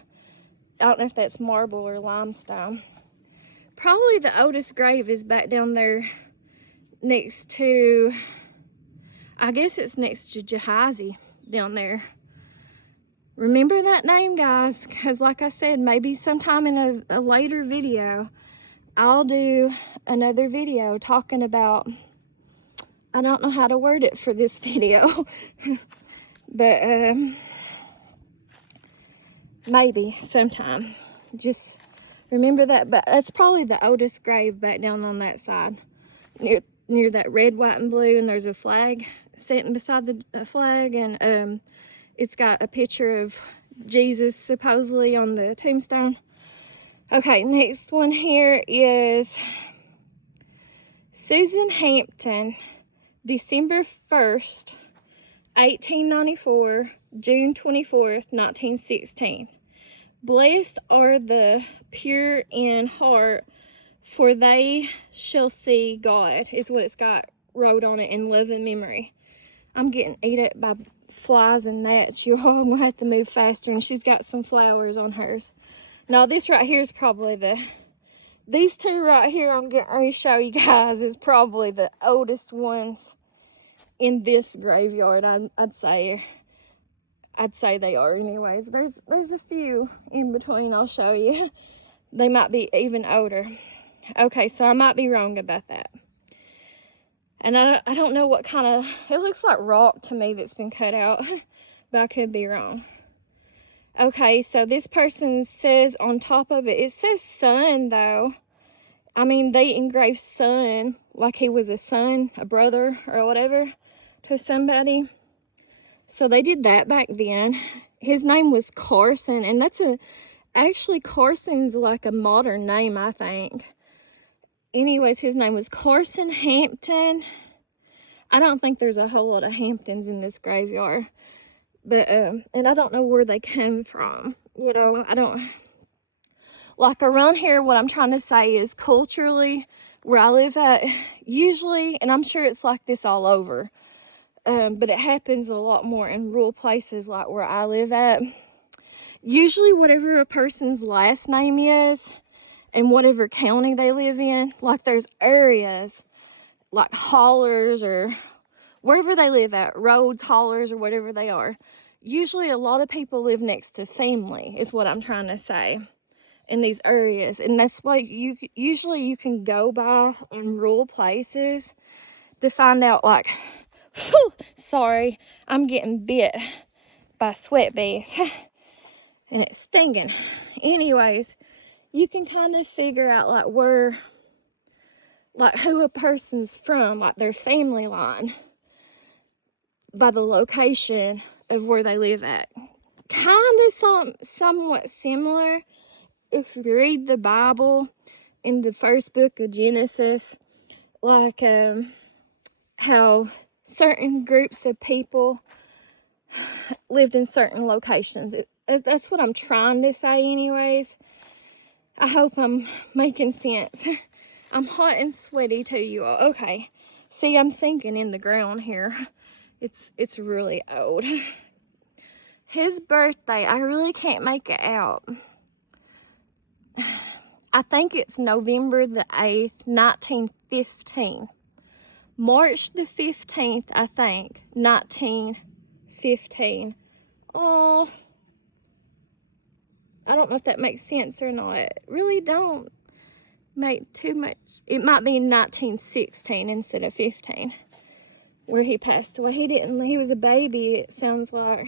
I don't know if that's marble or limestone. Probably the oldest grave is back down there next to, I guess it's next to Gehazi down there. Remember that name, guys, because like I said, maybe sometime in a later video, I'll do another video talking about, I don't know how to word it for this video, but maybe sometime. Just remember that. But that's probably the oldest grave back down on that side, near that red, white, and blue, and there's a flag sitting beside the flag, and it's got a picture of Jesus supposedly on the tombstone. Okay, next one here is Susan Hampton, December 1st, 1894, June 24th, 1916. Blessed are the pure in heart, for they shall see God, is what it's got wrote on it in love and memory. I'm getting ate up by flies and gnats, you all. I'm gonna have to move faster, and she's got some flowers on hers. Now this right here is probably these two right here I'm getting ready to show you guys is probably the oldest ones in this graveyard. I'd say they are anyways. There's a few in between I'll show you. They might be even older. Okay, so I might be wrong about that. And I don't know what kind of, it looks like rock to me that's been cut out, but I could be wrong. Okay, so this person says on top of it, it says son though. I mean, they engraved son like he was a son, a brother, or whatever to somebody. So they did that back then. His name was Carson, and actually Carson's like a modern name, I think. Anyways, his name was Carson Hampton. I don't think there's a whole lot of Hamptons in this graveyard. But, and I don't know where they come from. You know, I don't, like around here, what I'm trying to say is culturally, where I live at, usually, and I'm sure it's like this all over, but it happens a lot more in rural places like where I live at. Usually whatever a person's last name is and whatever county they live in, like there's areas like hollers or wherever they live at, roads, hollers, or whatever they are. Usually a lot of people live next to family is what I'm trying to say in these areas. And that's what usually you can go by in rural places to find out, like, whew, sorry, I'm getting bit by sweat bees and it's stinging. Anyways, you can kind of figure out like where, like who a person's from, like their family line, by the location of where they live at. Kind of somewhat similar if you read the Bible in the first book of Genesis, like how certain groups of people lived in certain locations. That's what I'm trying to say anyways. I hope I'm making sense. I'm hot and sweaty too, you all. Okay, see, I'm sinking in the ground here. It's really old. His birthday, I really can't make it out. I think it's November the 8th, 1915. March the 15th, I think, 1915. Oh, I don't know if that makes sense or not. It really don't make too much. It might be 1916 instead of 15, where he passed away. He was a baby, it sounds like.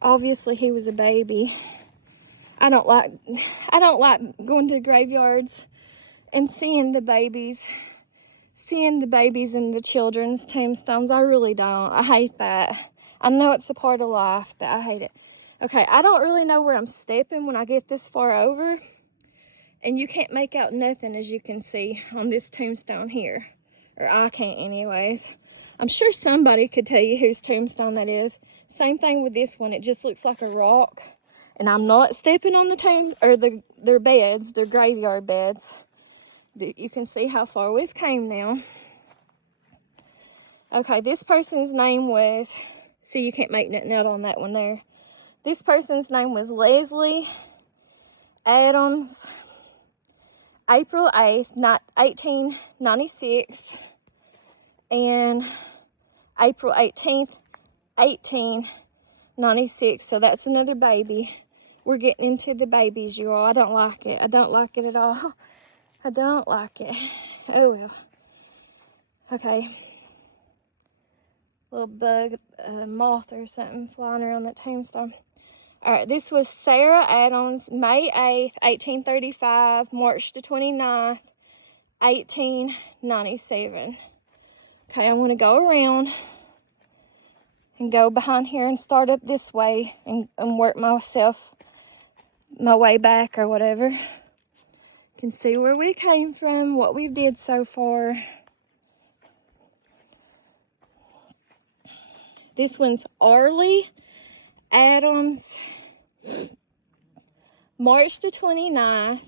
Obviously, he was a baby. I don't like going to graveyards and seeing the babies in the children's tombstones. I really don't. I hate that. I know it's a part of life, but I hate it. Okay, I don't really know where I'm stepping when I get this far over, and you can't make out nothing, as you can see on this tombstone here, or I can't anyways. I'm sure somebody could tell you whose tombstone that is. Same thing with this one. It just looks like a rock. And I'm not stepping on the their beds, their graveyard beds. You can see how far we've came now. Okay, this person's name was, see, you can't make nothing out on that one there. This person's name was Leslie Adams, April 8th, 1896, and April 18th, 1896. So that's another baby. We're getting into the babies, you all. I don't like it. I don't like it at all. I don't like it. Oh, well. Okay. Little bug, moth or something flying around that tombstone. All right, this was Sarah Adams, May 8th, 1835, March the 29th, 1897. Okay, I'm going to go around and go behind here and start up this way and work my way back or whatever. You can see where we came from, what we've did so far. This one's Arlie Adams, March the 29th,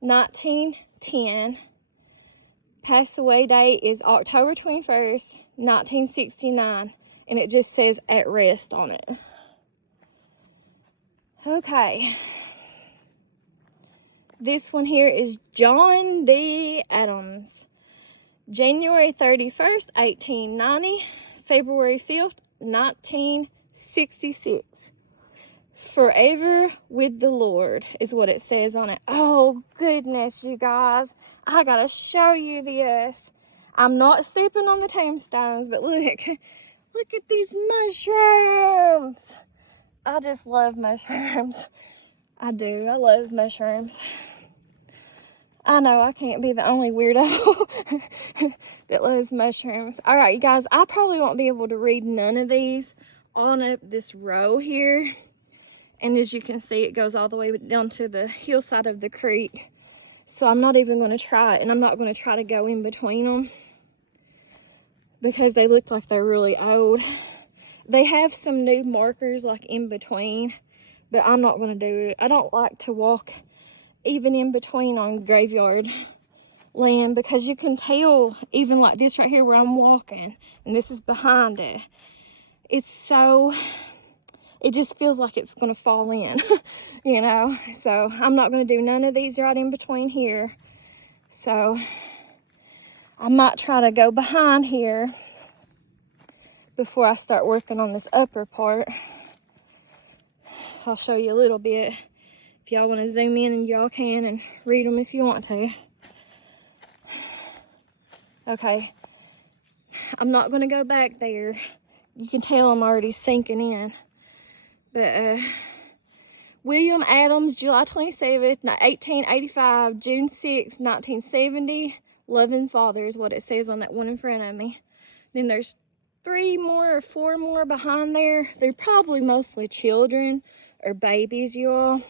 1910. Passed away date is October 21st, 1969. And it just says at rest on it. Okay. This one here is John D. Adams, January 31st, 1890, February 5th, 1966. Forever with the Lord is what it says on it. Oh, goodness, you guys. I gotta show you this. I'm not stepping on the tombstones, but look at these mushrooms. I just love mushrooms. I do. I love mushrooms. I know I can't be the only weirdo that loves mushrooms. All right, you guys, I probably won't be able to read none of these on up this row here. And as you can see, it goes all the way down to the hillside of the creek. So I'm not even going to try it, and I'm not going to try to go in between them because they look like they're really old. They have some new markers like in between, but I'm not going to do it. I don't like to walk even in between on graveyard land because you can tell, even like this right here where I'm walking, and this is behind it. It just feels like it's going to fall in, you know. So I'm not going to do none of these right in between here. So I might try to go behind here before I start working on this upper part. I'll show you a little bit. If y'all want to zoom in, and y'all can, and read them if you want to. Okay. I'm not going to go back there. You can tell I'm already sinking in. But, William Adams, July 27th, 1885, June 6th, 1970. Loving father is what it says on that one in front of me. Then there's 3 more or 4 more behind there. They're probably mostly children or babies, you all.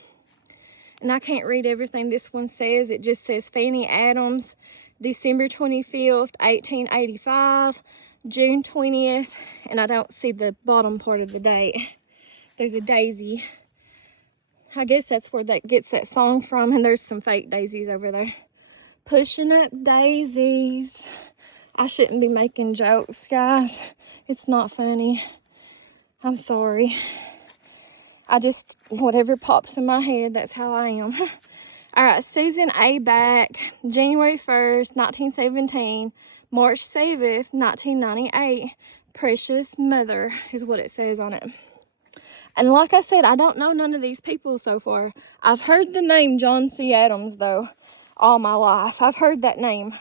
And I can't read everything this one says. It just says Fanny Adams, December 25th, 1885, June 20th. And I don't see the bottom part of the date. There's a daisy. I guess that's where that gets that song from. And there's some fake daisies over there. Pushing up daisies. I shouldn't be making jokes, guys. It's not funny. I'm sorry. Whatever pops in my head, that's how I am. All right, Susan A. Back, January 1st, 1917, March 7th, 1998. Precious Mother is what it says on it. And like I said, I don't know none of these people so far. I've heard the name John C. Adams, though, all my life. I've heard that name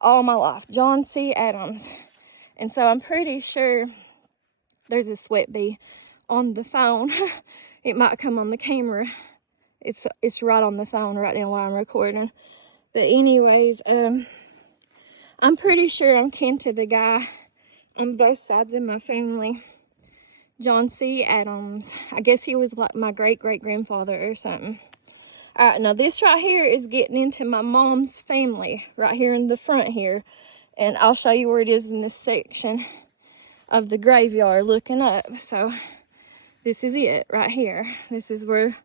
all my life, John C. Adams. And so I'm pretty sure there's a sweat bee on the phone. It might come on the camera. It's right on the phone right now while I'm recording. But anyways, I'm pretty sure I'm kin to the guy on both sides of my family. John C. Adams. I guess he was like my great-great-grandfather or something. All right, now this right here is getting into my mom's family right here in the front here. And I'll show you where it is in this section of the graveyard looking up. So this is it right here. This is where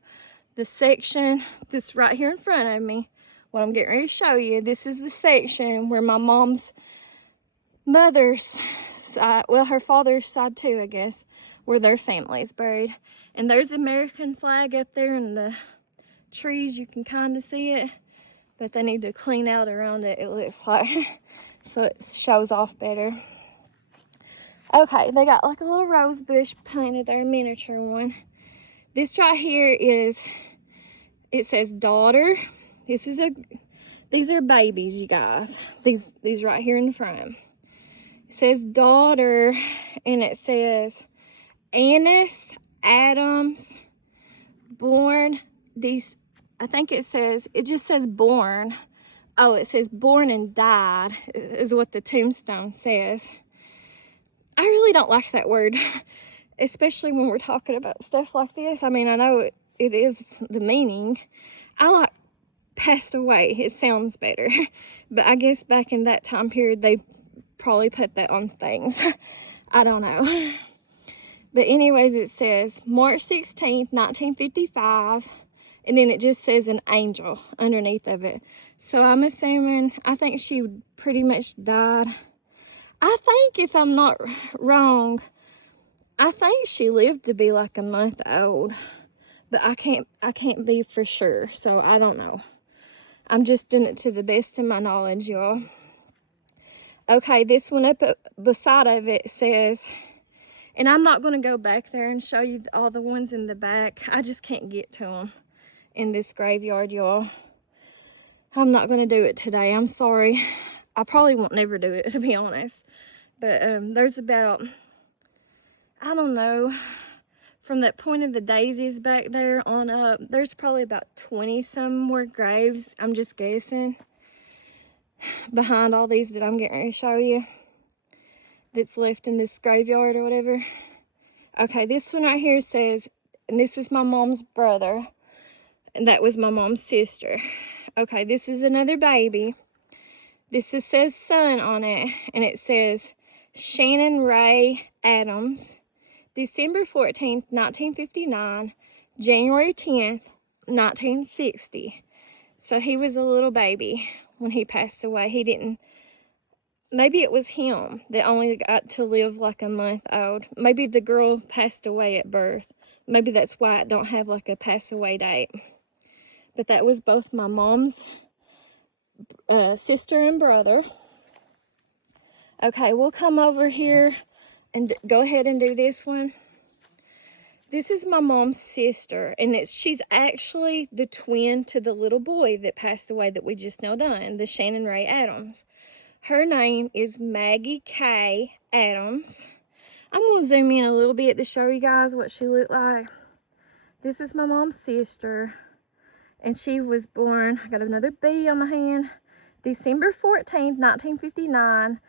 the section, this right here in front of me, what I'm getting ready to show you, this is the section where my mom's mother's side, well, her father's side too, I guess, where their family's buried. And there's an American flag up there in the trees. You can kind of see it, but they need to clean out around it, it looks like, so it shows off better. Okay, they got like a little rose bush planted there, a miniature one. This right here is, it says daughter. These are babies, you guys. These right here in the front. It says daughter, and it says Annis Adams, born these, I think it just says born. Oh, it says born and died is what the tombstone says. I really don't like that word, especially when we're talking about stuff like this. I mean, I know it is the meaning. I like passed away. It sounds better. But I guess back in that time period, they probably put that on things. I don't know. But anyways, it says March 16th, 1955. And then it just says an angel underneath of it. So I'm assuming, I think she pretty much died. I think, if I'm not wrong, I think she lived to be like a month old. But I can't be for sure. So I don't know. I'm just doing it to the best of my knowledge, y'all. Okay, this one up beside of it says, and I'm not going to go back there and show you all the ones in the back. I just can't get to them in this graveyard, y'all. I'm not going to do it today. I'm sorry. I probably won't never do it, to be honest. But there's about, I don't know, from that point of the daisies back there on up, there's probably about 20 some more graves, I'm just guessing, behind all these that I'm getting ready to show you, that's left in this graveyard or whatever. Okay, this one right here says, and this is my mom's brother, and that was my mom's sister. Okay, this is another baby. This says son on it, and it says Shannon Ray Adams, December 14th, 1959, January 10th, 1960. So he was a little baby when he passed away. He didn't, maybe it was him that only got to live like a month old. Maybe the girl passed away at birth. Maybe that's why it don't have like a pass away date. But that was both my mom's sister and brother. Okay, we'll come over here and go ahead and do this one. This is my mom's sister, and she's actually the twin to the little boy that passed away that we just now done, the Shannon Ray Adams. Her name is Maggie Kay Adams. I'm going to zoom in a little bit to show you guys what she looked like. This is my mom's sister, and she was born, I got another B on my hand, December 14th, 1959,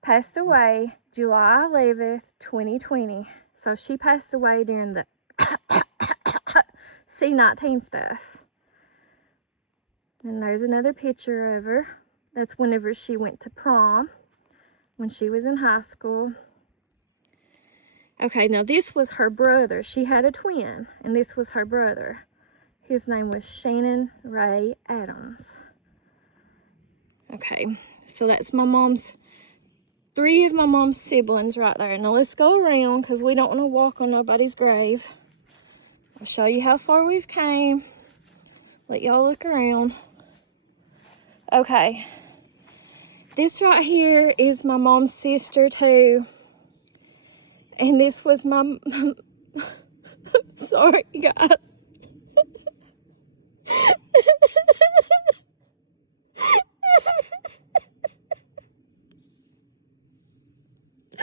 passed away July 11th, 2020. So she passed away during the C-19 stuff. And there's another picture of her. That's whenever she went to prom, when she was in high school. Okay, now this was her brother. She had a twin, and this was her brother. His name was Shannon Ray Adams. Okay, so that's my mom's, 3 of my mom's siblings right there. Now let's go around, because we don't want to walk on nobody's grave. I'll show you how far we've came. Let y'all look around. Okay. This right here is my mom's sister too. And this was my, sorry guys.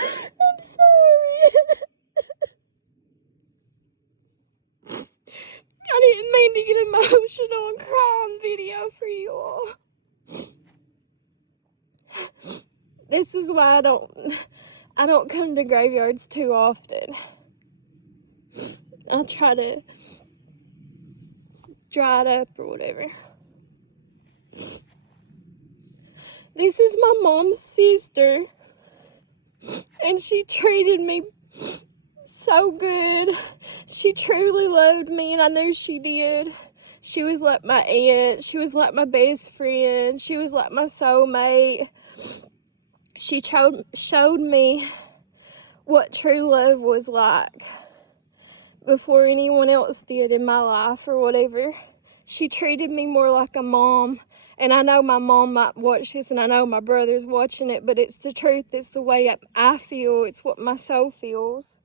I'm sorry. I didn't mean to get emotional and cry on video for you all. This is why I don't come to graveyards too often. I'll try to dry it up or whatever. This is my mom's sister, and she treated me so good. She truly loved me, and I knew she did. She was like my aunt. She was like my best friend. She was like my soulmate. She showed me what true love was like before anyone else did in my life or whatever. She treated me more like a mom. And I know my mom might watch this, and I know my brother's watching it, but it's the truth. It's the way I feel. It's what my soul feels.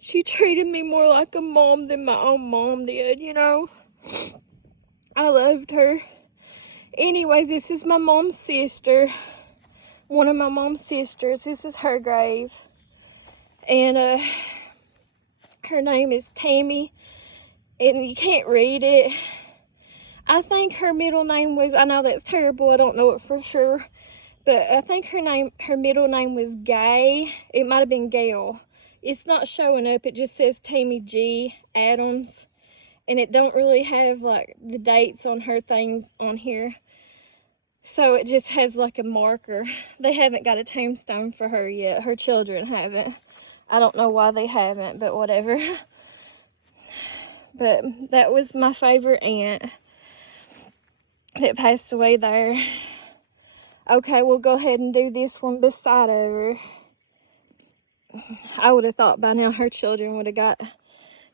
She treated me more like a mom than my own mom did, you know. I loved her. Anyways, this is my mom's sister. One of my mom's sisters. This is her grave. And her name is Tammy. And you can't read it. I think her middle name was, I know that's terrible, I don't know it for sure, but I think her middle name was Gay. It might have been Gail. It's not showing up, it just says Tammy G. Adams, and it don't really have like the dates on her things on here. So it just has like a marker. They haven't got a tombstone for her yet. Her children haven't. I don't know why they haven't, but whatever. But that was my favorite aunt that passed away there. Okay, we'll go ahead and do this one beside her. I would have thought by now her children would have got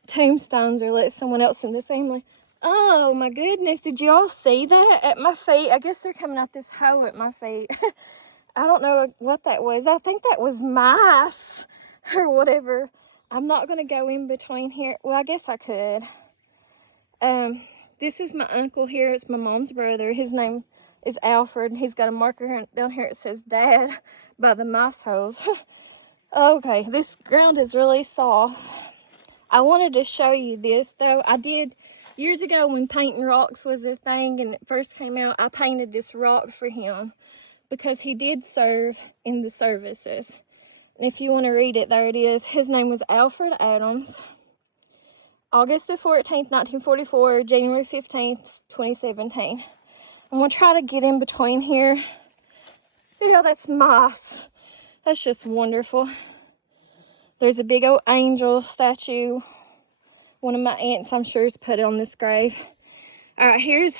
tombstones or let someone else in the family. Oh my goodness, did you all see that at my feet? I guess they're coming out this hole at my feet. I don't know what that was. I think that was mice or whatever. I'm not going to go in between here. Well, I guess I could. This is my uncle here. It's my mom's brother. His name is Alfred. He's got a marker down here. It says Dad by the mice holes. Okay, this ground is really soft. I wanted to show you this though. I did years ago when painting rocks was a thing and it first came out. I painted this rock for him because he did serve in the services. And if you want to read it, there it is. His name was Alfred Adams. August the 14th, 1944, January 15th, 2017. I'm going to try to get in between here. Yeah, that's moss. That's just wonderful. There's a big old angel statue. One of my aunts, I'm sure, has put it on this grave. All right, here's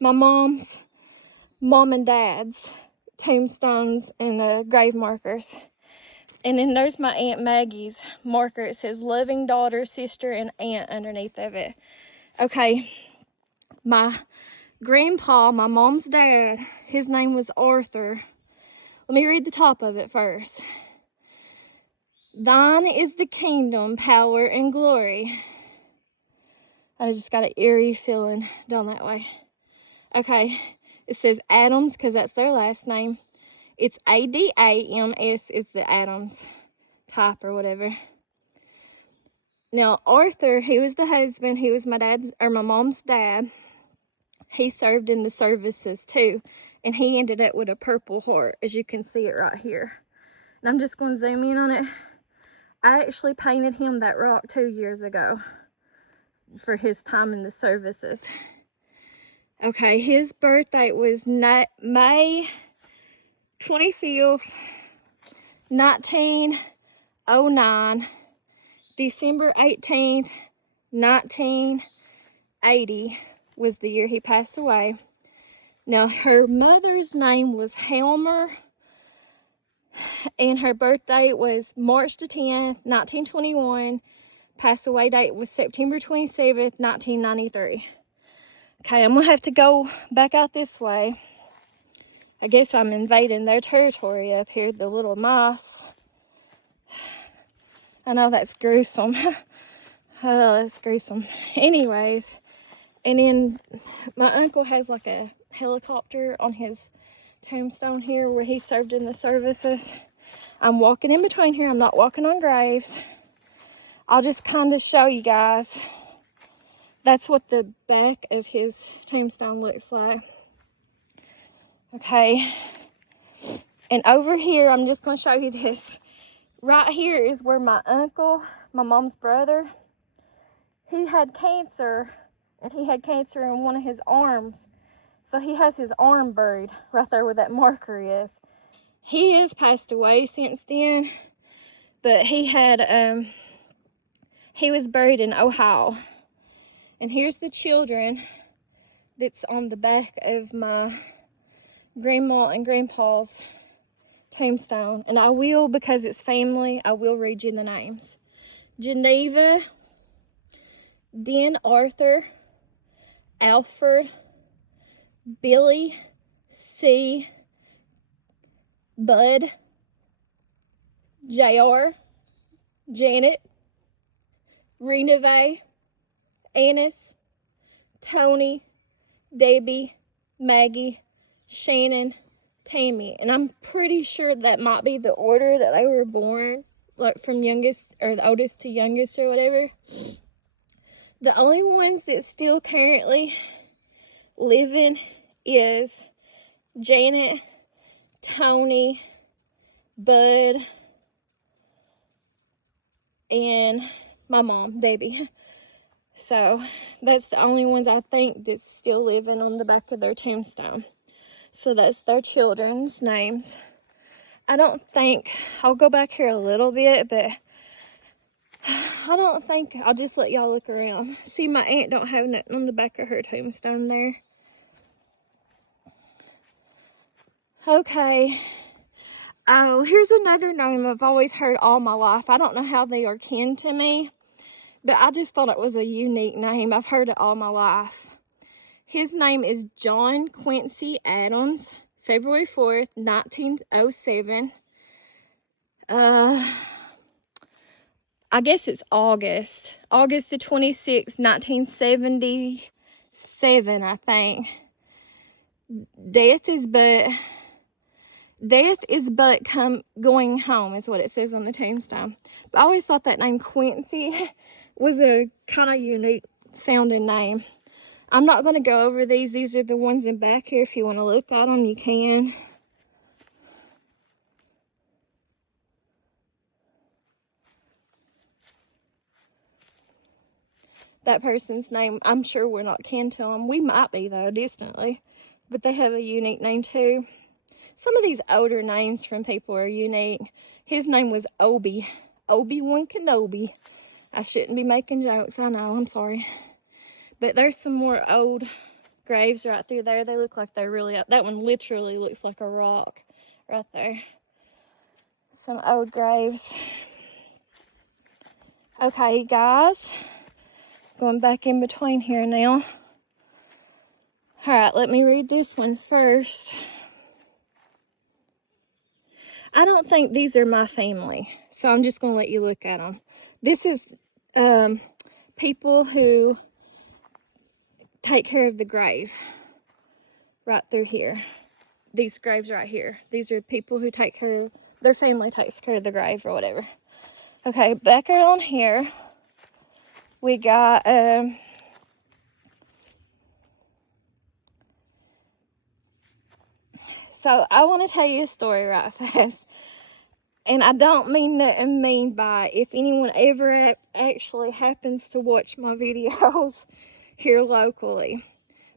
my mom's, mom and dad's tombstones and grave markers. And then there's my Aunt Maggie's marker. It says loving daughter, sister, and aunt underneath of it. Okay, my grandpa, my mom's dad, his name was Arthur. Let me read the top of it first. Thine is the kingdom, power, and glory. I just got an eerie feeling down that way. Okay, it says Adams because that's their last name. It's A-D-A-M-S is the Adams type or whatever. Now, Arthur, he was the husband. He was my mom's dad. He served in the services too, and he ended up with a Purple Heart, as you can see it right here. And I'm just going to zoom in on it. I actually painted him that rock 2 years ago for his time in the services. Okay, his birthday was May 25th, 1909. December 18th, 1980 was the year he passed away. Now, her mother's name was Helmer, and her birthday was March the 10th, 1921. Pass away date was September 27th, 1993. Okay, I'm going to have to go back out this way. I guess I'm invading their territory up here, the little mice. I know that's gruesome. Oh, that's gruesome. Anyways, and then my uncle has like a helicopter on his tombstone here where he served in the services. I'm walking in between here. I'm not walking on graves. I'll just kind of show you guys. That's what the back of his tombstone looks like. Okay. And over here, I'm just going to show you this. Right here is where my uncle, my mom's brother, he had cancer. And he had cancer in one of his arms. So he has his arm buried right there where that marker is. He has passed away since then, but he was buried in Ohio. And here's the children that's on the back of my grandma and grandpa's tombstone. And I will, because it's family, I will read you the names. Geneva, Den Arthur, Alfred, Billy, C, Bud, JR, Janet, Reneve, Annis, Tony, Debbie, Maggie, Shannon, Tammy. And I'm pretty sure that might be the order that they were born, like from youngest or the oldest to youngest or whatever. The only ones that still currently living is Janet, Tony, Bud, and my mom, Debbie. So that's the only ones I think that's still living on the back of their tombstone. So that's their children's names. I don't think, I'll go back here a little bit, but I don't think, I'll just let y'all look around. See, my aunt don't have nothing on the back of her tombstone there. Okay. Oh, here's another name I've always heard all my life. I don't know how they are kin to me, but I just thought it was a unique name. I've heard it all my life. His name is John Quincy Adams, February 4th, 1907. I guess it's August the 26th, 1977, I think. Death is but going home is what it says on the tombstone. But I always thought that name Quincy was a kind of unique sounding name. I'm not going to go over these. These are the ones in back here. If you want to look at them, you can. That person's name, I'm sure we're not kin to them. We might be, though, distantly. But they have a unique name, too. Some of these older names from people are unique. His name was Obi-Wan Kenobi. I shouldn't be making jokes, I know, I'm sorry. But there's some more old graves right through there. They look like they're really up. That one literally looks like a rock right there. Some old graves. Okay, guys. Going back in between here now. Alright, let me read this one first. I don't think these are my family, so I'm just going to let you look at them. This is people who take care of the grave right through here. These graves right here. These are people who take care of, their family takes care of the grave or whatever. Okay, back around here, we got so I want to tell you a story right fast. And I don't mean nothing mean by if anyone ever actually happens to watch my videos here locally.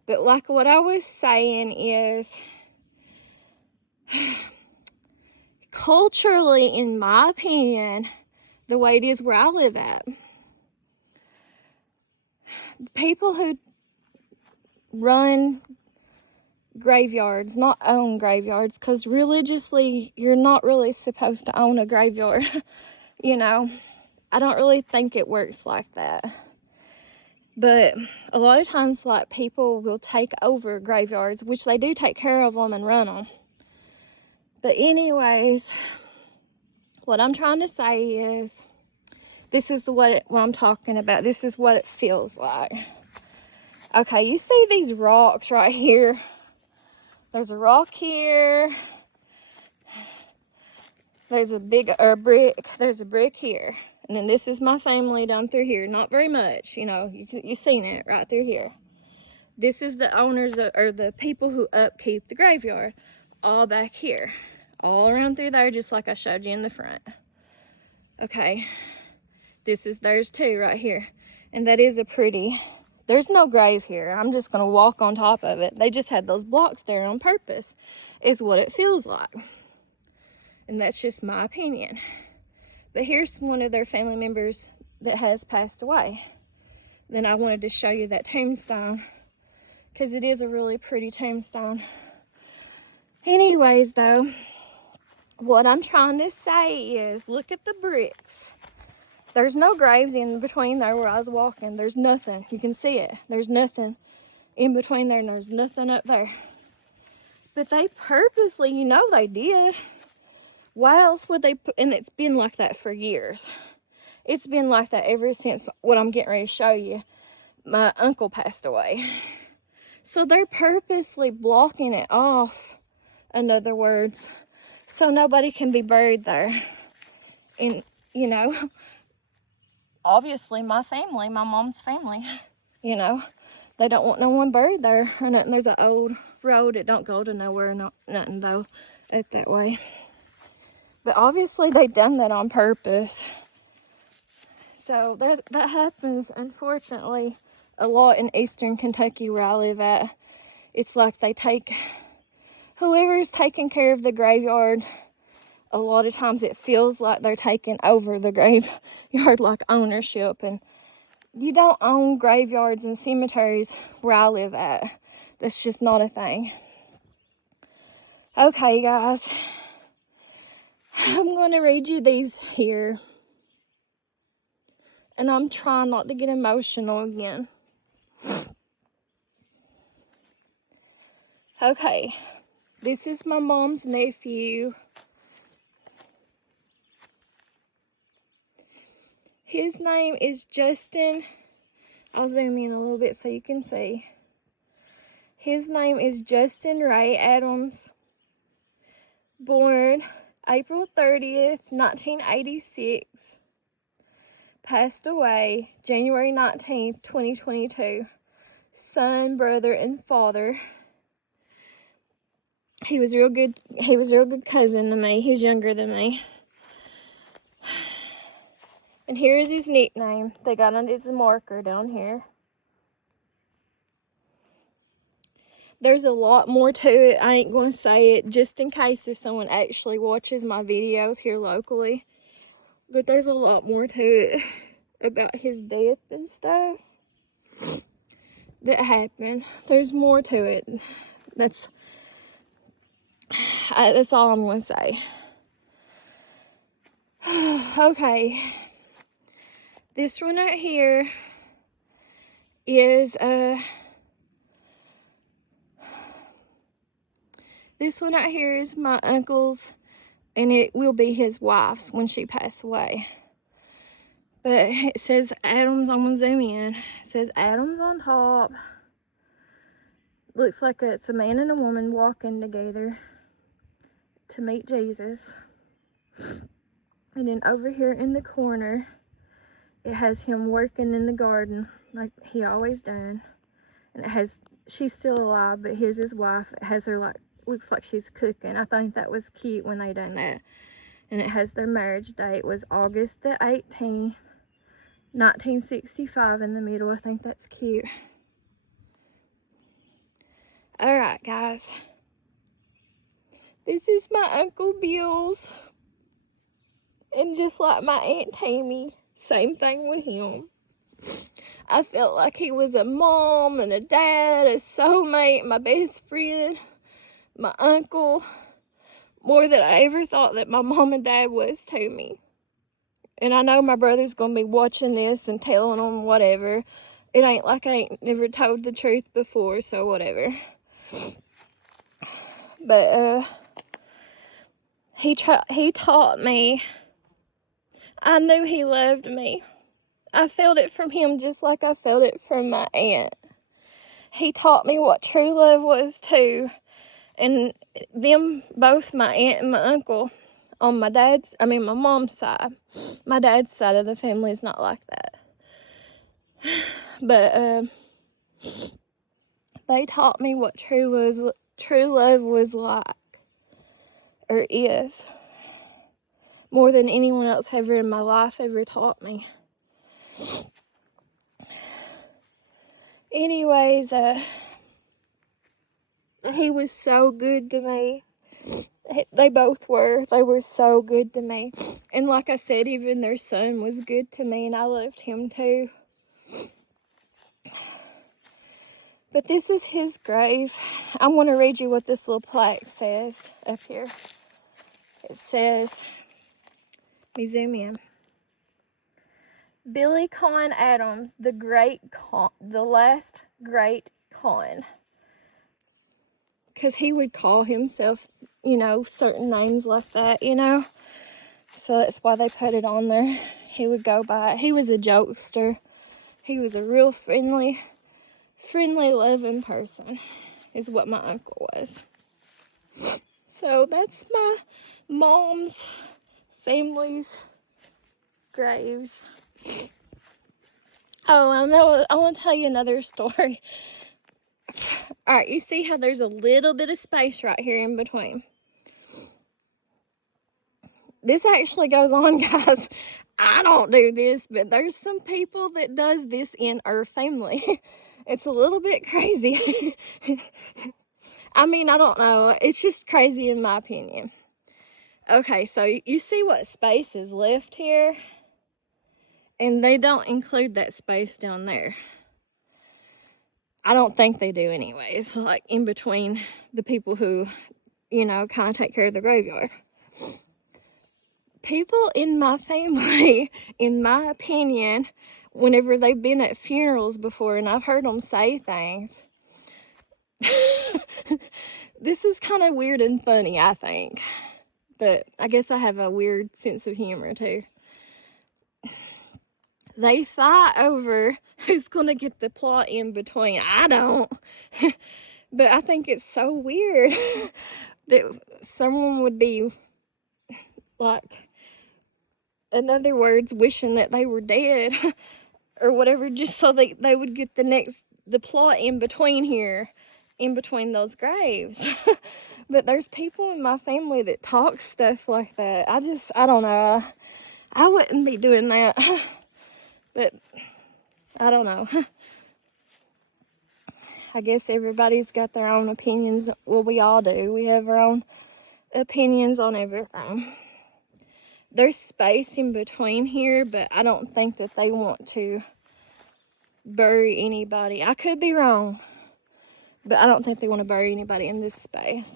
But like what I was saying is, culturally, in my opinion, the way it is where I live at, people who run graveyards, not own graveyards, because religiously you're not really supposed to own a graveyard. You know, I don't really think it works like that. But a lot of times, like, people will take over graveyards, which they do take care of them and run them. But anyways, what I'm trying to say is, this is what I'm talking about. This is what it feels like. Okay, you see these rocks right here? There's a rock here. There's a big brick. There's a brick here. And then this is my family down through here. Not very much, you know. You've seen it right through here. This is the owners or the people who upkeep the graveyard. All back here. All around through there, just like I showed you in the front. Okay. This is theirs too, right here. And that is a pretty There's no grave here. I'm just going to walk on top of it. They just had those blocks there on purpose, is what it feels like. And that's just my opinion. But here's one of their family members that has passed away. Then I wanted to show you that tombstone, because it is a really pretty tombstone. Anyways, though, what I'm trying to say is, look at the bricks. There's no graves in between there where I was walking. There's nothing. You can see it. There's nothing in between there, and there's nothing up there. But they purposely, you know they did. Why else would they put, and it's been like that for years. It's been like that ever since what I'm getting ready to show you. My uncle passed away. So they're purposely blocking it off, in other words, so nobody can be buried there. And, you know, obviously my family, my mom's family, you know, they don't want no one buried there or nothing. There's an old road. It don't go to nowhere, nothing though, up that way. But obviously they done that on purpose. So that happens, unfortunately, a lot in eastern Kentucky where I live at. It's like they take, whoever's taking care of the graveyard, a lot of times it feels like they're taking over the graveyard, like ownership. And you don't own graveyards and cemeteries where I live at. That's just not a thing. Okay, guys. I'm going to read you these here. And I'm trying not to get emotional again. Okay. This is my mom's nephew. His name is Justin. I'll zoom in a little bit so you can see. His name is Justin Ray Adams. Born April 30th, 1986. Passed away January 19th, 2022. Son, brother, and father. He was real good. He was a real good cousin to me. He's younger than me. And here is his nickname. They got on his marker down here. There's a lot more to it. I ain't going to say it just in case if someone actually watches my videos here locally. But there's a lot more to it about his death and stuff that happened. There's more to it. That's all I'm going to say. Okay. This one right here is my uncle's, and it will be his wife's when she passed away. But it says Adams. I'm gonna zoom in. It says Adams on top. Looks like it's a man and a woman walking together to meet Jesus. And then over here in the corner, it has him working in the garden like he always done. And it has, she's still alive, but here's his wife. It has her like, looks like she's cooking. I think that was cute when they done that. And it has their marriage date was August the 18th, 1965 in the middle. I think that's cute. Alright, guys. This is my Uncle Bill's. And just like my Aunt Tammy, same thing with him. I felt like he was a mom and a dad, a soulmate, my best friend, my uncle, more than I ever thought that my mom and dad was to me. And I know my brother's going to be watching this and telling them whatever. It ain't like I ain't never told the truth before, so whatever. But, he taught me. I knew he loved me. I felt it from him just like I felt it from my aunt. He taught me what true love was too. And them, both my aunt and my uncle, on my mom's side. My dad's side of the family is not like that. But, they taught me what true love was like, or is, more than anyone else ever in my life ever taught me. Anyways, he was so good to me. They both were. They were so good to me. And like I said, even their son was good to me, and I loved him too. But this is his grave. I want to read you what this little plaque says up here. It says, let me zoom in. Billy Conn Adams, the last great Conn. Because he would call himself, you know, certain names like that, you know. So that's why they put it on there. He would go by, he was a jokester. He was a real friendly, loving person, is what my uncle was. So that's my mom's family's graves. Oh, I want to tell you another story. All right, you see how there's a little bit of space right here in between? This actually goes on, guys. I don't do this, but there's some people that does this in our family. It's a little bit crazy. I mean, I don't know. It's just crazy in my opinion. Okay, so you see what space is left here? And they don't include that space down there. I don't think they do anyways, like in between the people who, you know, kind of take care of the graveyard. People in my family, in my opinion, whenever they've been at funerals before and I've heard them say things, this is kind of weird and funny, I think. But I guess I have a weird sense of humor too. They fight over who's going to get the plot in between. I don't. But I think it's so weird that someone would be, like, in other words, wishing that they were dead or whatever, just so they would get the plot in between here, in between those graves. But there's people in my family that talk stuff like that. I don't know. I wouldn't be doing that. But I don't know. I guess everybody's got their own opinions. Well, we all do. We have our own opinions on everything. There's space in between here, but I don't think that they want to bury anybody. I could be wrong, but I don't think they want to bury anybody in this space.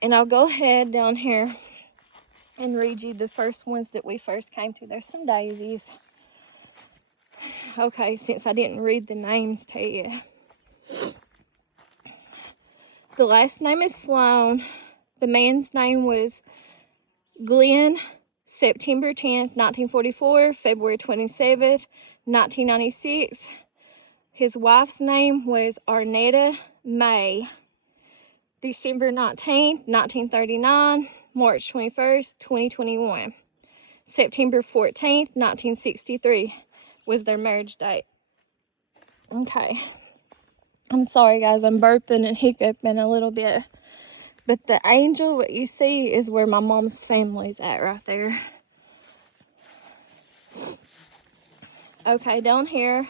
And I'll go ahead down here and read you the first ones that we first came to. There's some daisies. Okay, since I didn't read the names to you. The last name is Sloan. The man's name was Glenn, September 10th, 1944, February 27th, 1996. His wife's name was Arnetta May, December 19th, 1939, March 21st, 2021. September 14th, 1963 was their marriage date. Okay. I'm sorry, guys. I'm burping and hiccuping a little bit. But the angel, what you see, is where my mom's family's at right there. Okay, down here,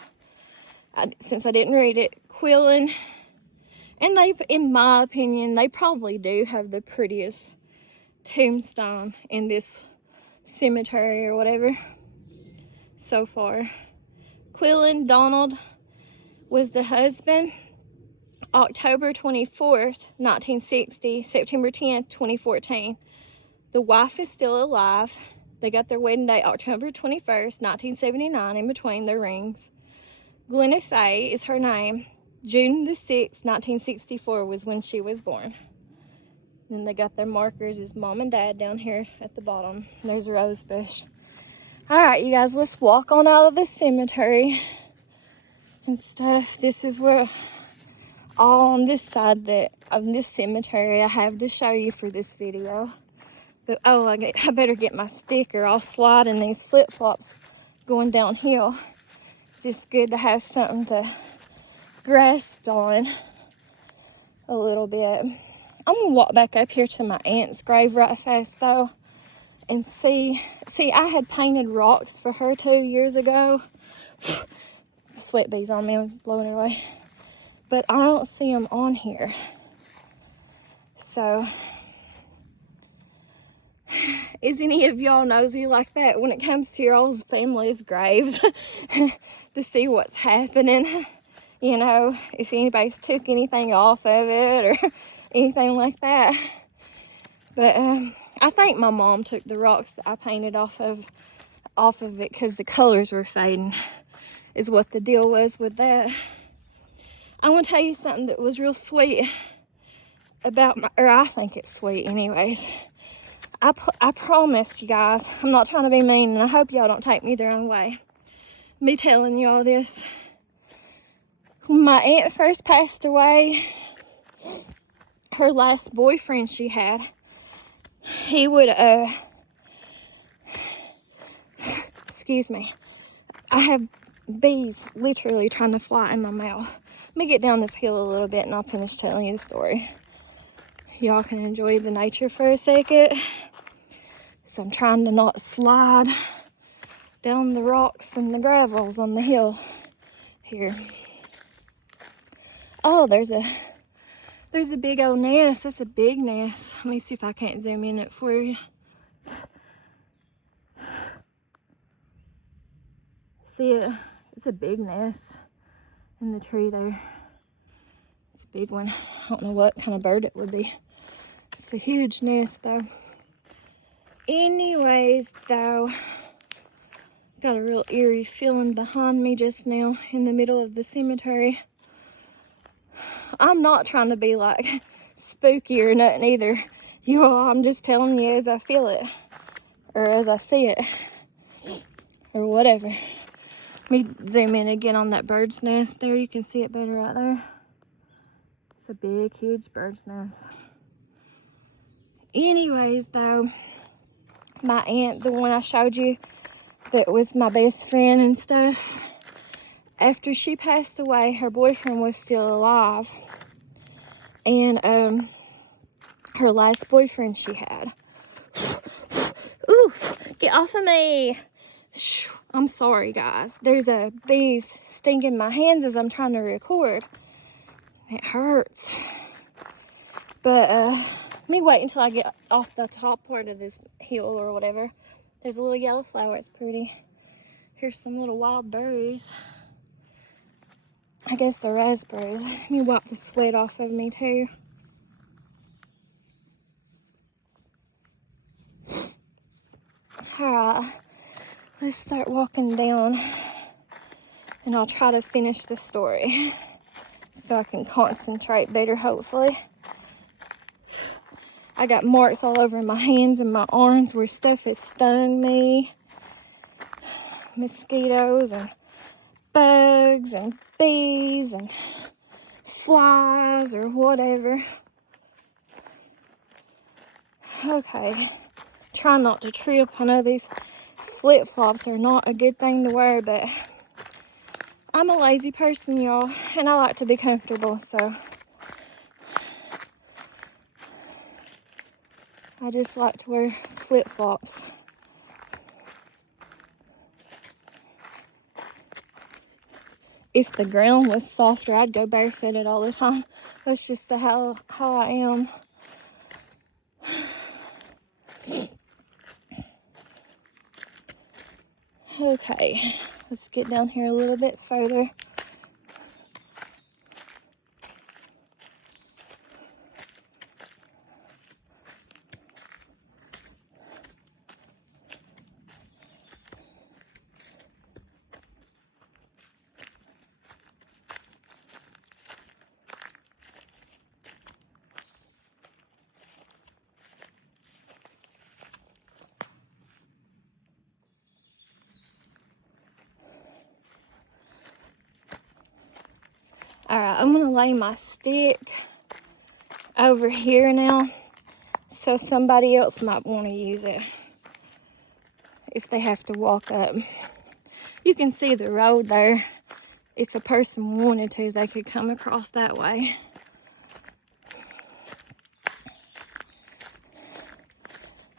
since I didn't read it, Quillen. And they, in my opinion, they probably do have the prettiest tombstone in this cemetery or whatever so far. Quillen Donald was the husband. October 24th, 1960, September 10th, 2014. The wife is still alive. They got their wedding date October 21st, 1979, in between their rings. Glenna Faye is her name. June the 6th, 1964 was when she was born. Then they got their markers as mom and dad down here at the bottom. There's a rose bush. All right, you guys, let's walk on out of the cemetery and stuff. This is where, all on this side of this cemetery, I have to show you for this video. But, oh, I better get my sticker. I'll slide in these flip-flops going downhill. Just good to have something to grasp on a little bit. I'm going to walk back up here to my aunt's grave right fast, though, and see, I had painted rocks for her 2 years ago. Sweat sweat bees on me. I'm blowing it away. But I don't see them on here. So, is any of y'all nosy like that when it comes to your old family's graves to see what's happening? You know, if anybody's took anything off of it or anything like that. But I think my mom took the rocks that I painted off of it because the colors were fading, is what the deal was with that. I want to tell you something that was real sweet about or I think it's sweet anyways. I promise you guys, I'm not trying to be mean, and I hope y'all don't take me the wrong way, me telling you all this. When my aunt first passed away, her last boyfriend she had, he would, excuse me, I have bees literally trying to fly in my mouth. Let me get down this hill a little bit and I'll finish telling you the story. Y'all can enjoy the nature for a second. So I'm trying to not slide down the rocks and the gravels on the hill here. Oh, there's a big old nest. That's a big nest. Let me see if I can't zoom in it for you. See it? It's a big nest in the tree there. It's a big one. I don't know what kind of bird it would be. It's a huge nest though. Anyways though, got a real eerie feeling behind me just now in the middle of the cemetery. I'm not trying to be like spooky or nothing either. You all, I'm just telling you as I feel it or as I see it or whatever. Let me zoom in again on that bird's nest there. You can see it better right there. It's a big, huge bird's nest. Anyways though, my aunt, the one I showed you that was my best friend and stuff, after she passed away, her boyfriend was still alive. And her last boyfriend she had. Ooh, get off of me. I'm sorry guys. There's a bees stinging my hands as I'm trying to record. It hurts. But let me wait until I get off the top part of this hill or whatever. There's a little yellow flower, it's pretty. Here's some little wild berries. I guess they're raspberries. Let me wipe the sweat off of me too. Alright, let's start walking down and I'll try to finish the story so I can concentrate better hopefully. I got marks all over my hands and my arms where stuff has stung me. Mosquitoes and bugs and bees and flies or whatever. Okay, try not to trip. I know these flip-flops are not a good thing to wear, but I'm a lazy person, y'all, and I like to be comfortable, so I just like to wear flip-flops. If the ground was softer, I'd go barefooted all the time. That's just how I am. Okay, let's get down here a little bit further. Alright, I'm gonna lay my stick over here now so somebody else might want to use it if they have to walk up. You can see the road there. If a person wanted to, they could come across that way.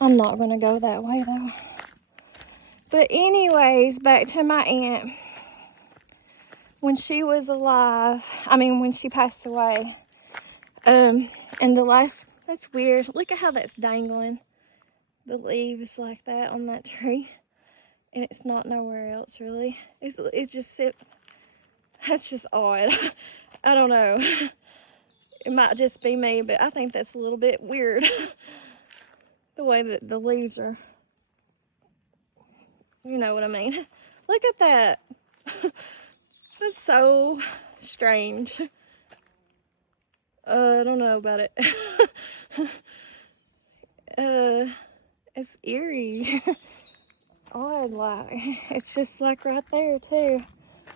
I'm not gonna go that way though. But anyways, back to my aunt. when she was alive, when she passed away, and the last, that's weird. Look at how that's dangling, the leaves like that on that tree. And it's not nowhere else really. It's just, that's just odd. I don't know. It might just be me, but I think that's a little bit weird. The way that the leaves are, you know what I mean. Look at that. That's so strange. I don't know about it. It's eerie. Odd, like, it's just like right there too.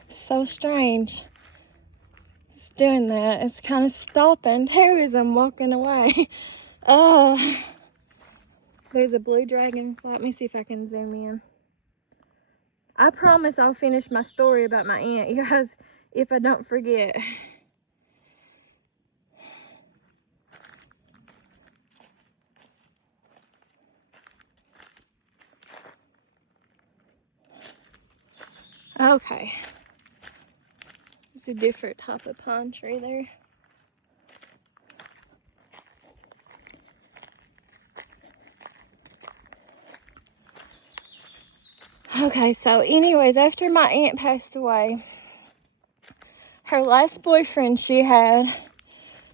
So strange. It's doing that. It's kind of stopping too as I'm walking away. There's a blue dragonfly. Let me see if I can zoom in. I promise I'll finish my story about my aunt, you guys, if I don't forget. Okay. It's a different type of pine tree there. Okay, so anyways, after my aunt passed away, her last boyfriend she had,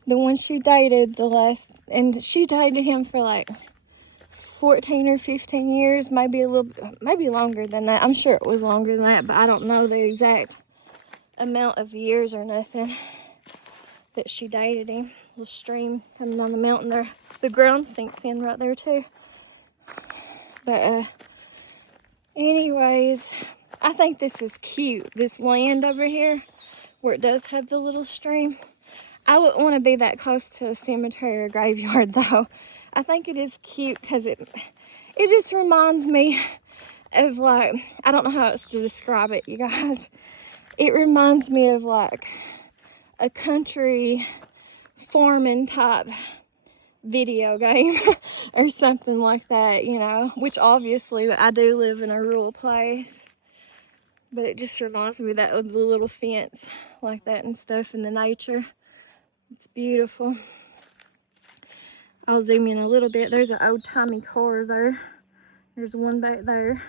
the one she dated and she dated him for like 14 or 15 years, maybe longer than that. I'm sure it was longer than that, but I don't know the exact amount of years or nothing that she dated him. The stream coming down the mountain there. The ground sinks in right there too. But anyways, I think this is cute. This land over here where it does have the little stream. I wouldn't want to be that close to a cemetery or graveyard though. I think it is cute because it just reminds me of, like, I don't know how else to describe it, you guys. It reminds me of like a country farming type video game or something like that, you know, which obviously I do live in a rural place, but it just reminds me of that with the little fence like that and stuff in the nature. It's beautiful. I'll zoom in a little bit. There's an old-timey car there. There's one back there.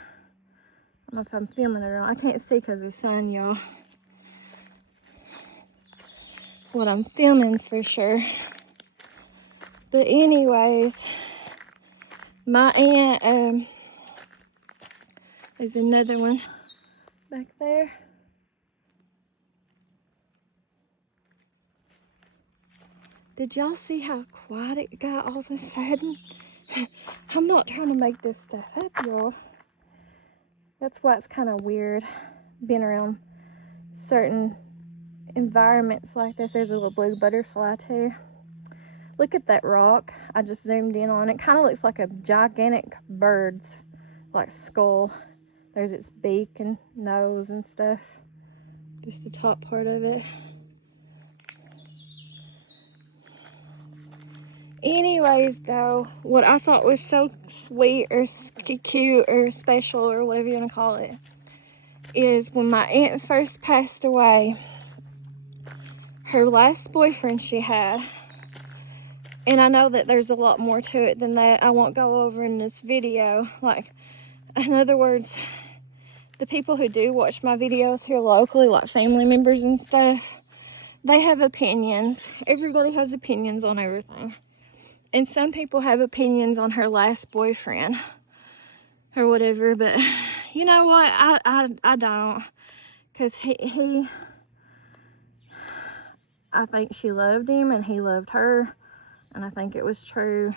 I don't know if I'm filming it or not. I can't see because of the sun, y'all. What I'm filming for sure. But anyways, my aunt, there's another one back there. Did y'all see how quiet it got all of a sudden? I'm not trying to make this stuff up, y'all. That's why it's kind of weird being around certain environments like this. There's a little blue butterfly too. Look at that rock. I just zoomed in on it. Kind of looks like a gigantic bird's like skull. There's its beak and nose and stuff. Just the top part of it. Anyways, though, what I thought was so sweet or cute or special or whatever you want to call it is when my aunt first passed away, her last boyfriend she had, and I know that there's a lot more to it than that I won't go over in this video. Like, in other words, the people who do watch my videos here locally, like family members and stuff, they have opinions. Everybody has opinions on everything. And some people have opinions on her last boyfriend or whatever, but you know what? I don't. Because I think she loved him and he loved her. And I think it was true.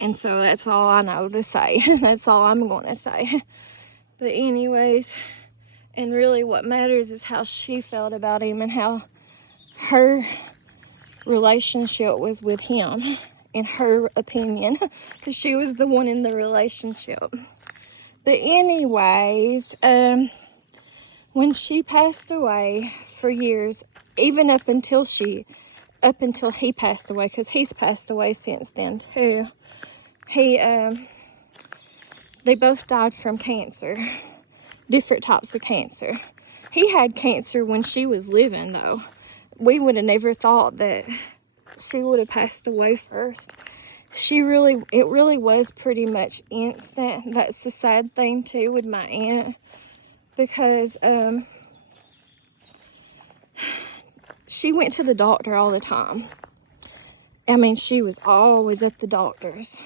And so that's all I know to say. That's all I'm going to say. But anyways, and really what matters is how she felt about him and how her relationship was with him, in her opinion, because she was the one in the relationship. But anyways, when she passed away for years, even up until he passed away, because he's passed away since then too. They both died from cancer, different types of cancer. He had cancer when she was living, though. We would have never thought that she would have passed away first. It really was pretty much instant. That's the sad thing too with my aunt, because she went to the doctor all the time. I mean, she was always at the doctor's,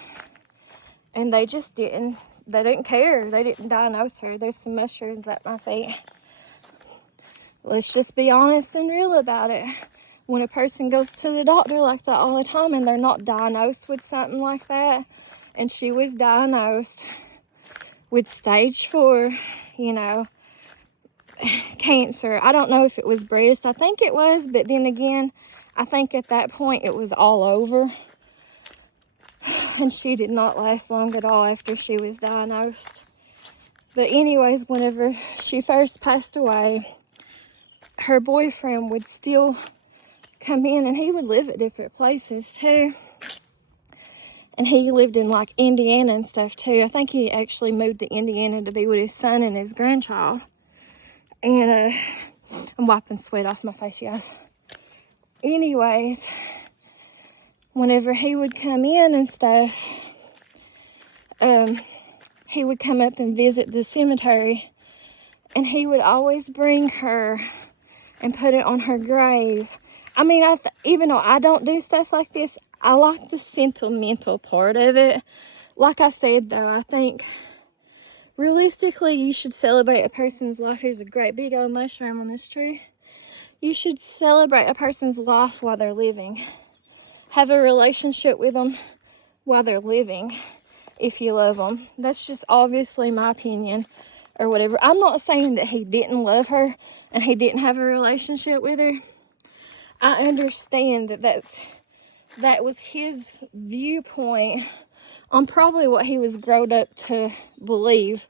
and they didn't care. They didn't diagnose her. There's some mushrooms at my feet. Let's just be honest and real about it. When a person goes to the doctor like that all the time and they're not diagnosed with something like that, and she was diagnosed with stage 4, you know, cancer. I don't know if it was breast. I think it was, but then again, I think at that point it was all over. And she did not last long at all after she was diagnosed. But anyways, whenever she first passed away, her boyfriend would still come in, and he would live at different places too. And he lived in like Indiana and stuff too. I think he actually moved to Indiana to be with his son and his grandchild. And I'm wiping sweat off my face, you guys. Anyways, whenever he would come in and stuff, he would come up and visit the cemetery, and he would always bring her and put it on her grave. I mean, even though I don't do stuff like this, I like the sentimental part of it. Like I said, though, I think realistically you should celebrate a person's life. There's a great big old mushroom on this tree. You should celebrate a person's life while they're living. Have a relationship with them while they're living, if you love them. That's just obviously my opinion or whatever. I'm not saying that he didn't love her and he didn't have a relationship with her. I understand that was his viewpoint on probably what he was grown up to believe.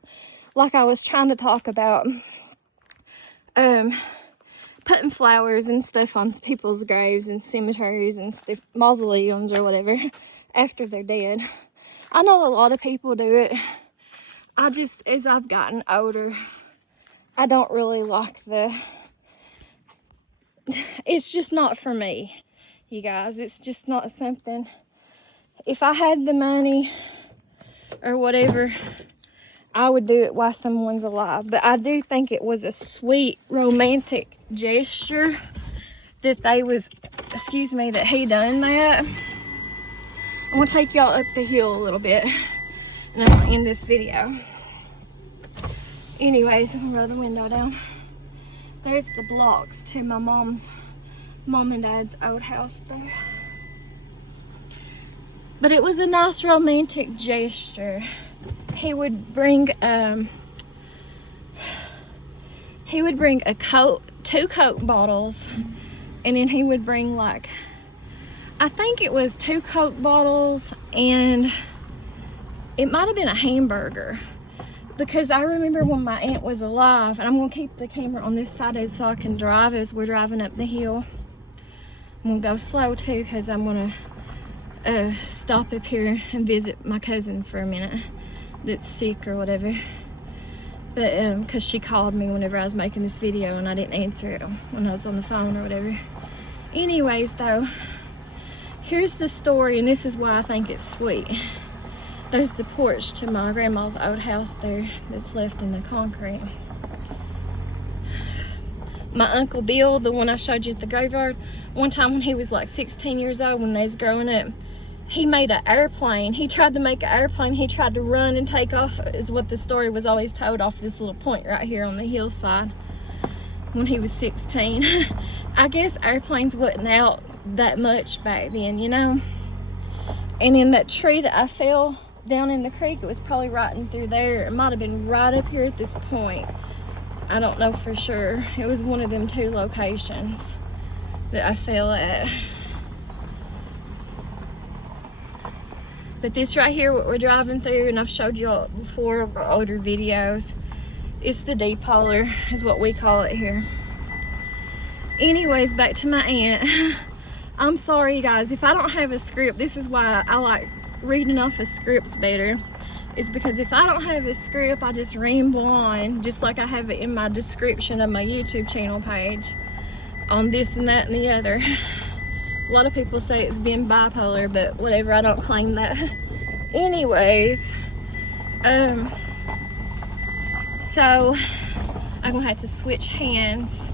Like I was trying to talk about putting flowers and stuff on people's graves and cemeteries and stuff, mausoleums or whatever, after they're dead. I know a lot of people do it. I just, as I've gotten older, I don't really like it's just not for me, you guys. It's just not something. If I had the money or whatever, I would do it while someone's alive. But I do think it was a sweet, romantic gesture that that he done that. I'm gonna take y'all up the hill a little bit, and I'm gonna end this video. Anyways, I'm gonna roll the window down. There's the blocks to my mom and dad's old house there. But it was a nice romantic gesture. He would bring two Coke bottles, and then he would bring like, I think it was 2 Coke bottles, and it might have been a hamburger, because I remember when my aunt was alive, and I'm gonna keep the camera on this side so I can drive as we're driving up the hill. I'm gonna go slow too, because I'm gonna stop up here and visit my cousin for a minute that's sick or whatever. But because she called me whenever I was making this video and I didn't answer it when I was on the phone or whatever. Anyways, though, here's the story, and this is why I think it's sweet. There's the porch to my grandma's old house there that's left in the concrete. My Uncle Bill, the one I showed you at the graveyard, one time when he was like 16 years old, when they was growing up, he made an airplane. He tried to make an airplane. He tried to run and take off, is what the story was always told, off this little point right here on the hillside when he was 16. I guess airplanes wasn't out that much back then, you know. And in that tree that I fell down in the creek, it was probably right in through there. It might have been right up here at this point. I don't know for sure. It was one of them 2 locations that I fell at. But this right here, what we're driving through, and I've showed you all before in older videos, it's the depolar, is what we call it here. Anyways, back to my aunt. I'm sorry, guys, if I don't have a script. This is why I like reading off of scripts better, is because if I don't have a script, I just ramble on, just like I have it in my description of my YouTube channel page, on this and that and the other. A lot of people say it's being bipolar, but whatever, I don't claim that. Anyways, so I'm gonna have to switch hands.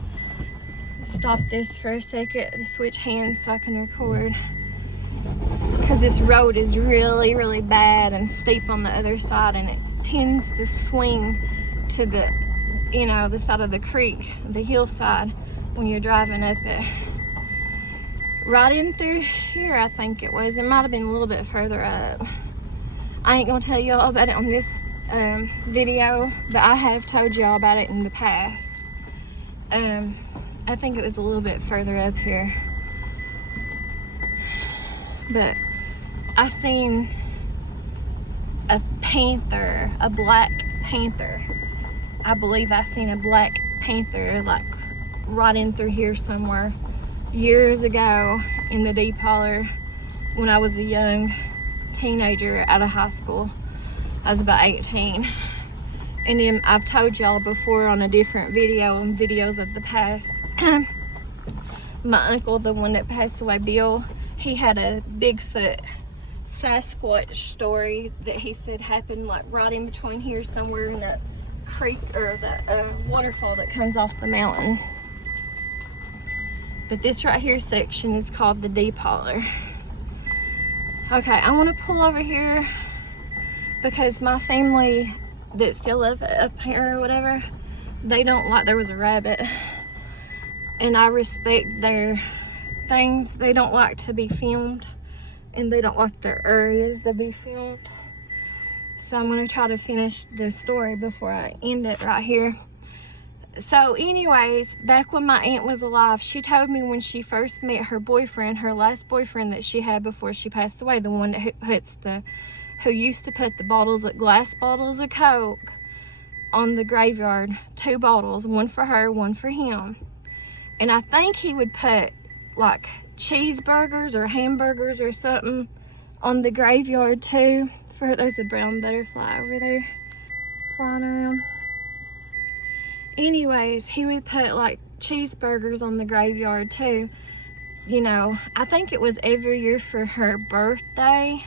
Stop this for a second to switch hands so I can record, because this road is really, really bad and steep on the other side, and it tends to swing to the, you know, the side of the creek, the hillside, when you're driving up it. Right in through here, I think it was. It might have been a little bit further up. I ain't gonna tell y'all about it on this video, but I have told y'all about it in the past. I think it was a little bit further up here, but I seen a panther, a black panther. I believe I seen a black panther like right in through here somewhere years ago in the Deep Holler when I was a young teenager out of high school. I was about 18. And then I've told y'all before on a different video, on videos of the past, my uncle, the one that passed away, Bill, he had a Bigfoot Sasquatch story that he said happened like right in between here somewhere in that creek, or the waterfall that comes off the mountain. But this right here section is called the Deep Holler. Okay, I want to pull over here because my family that still live up here or whatever, they don't like, there was a rabbit, and I respect their things. They don't like to be filmed, and they don't like their areas to be filmed. So I'm going to try to finish the story before I end it right here. So anyways, back when my aunt was alive, she told me when she first met her boyfriend, her last boyfriend that she had before she passed away, the one that who used to put the glass bottles of Coke on the graveyard, 2 bottles, one for her, one for him. And I think he would put like cheeseburgers or hamburgers or something on the graveyard too. There's a brown butterfly over there flying around. Anyways, he would put like cheeseburgers on the graveyard too. You know, I think it was every year for her birthday.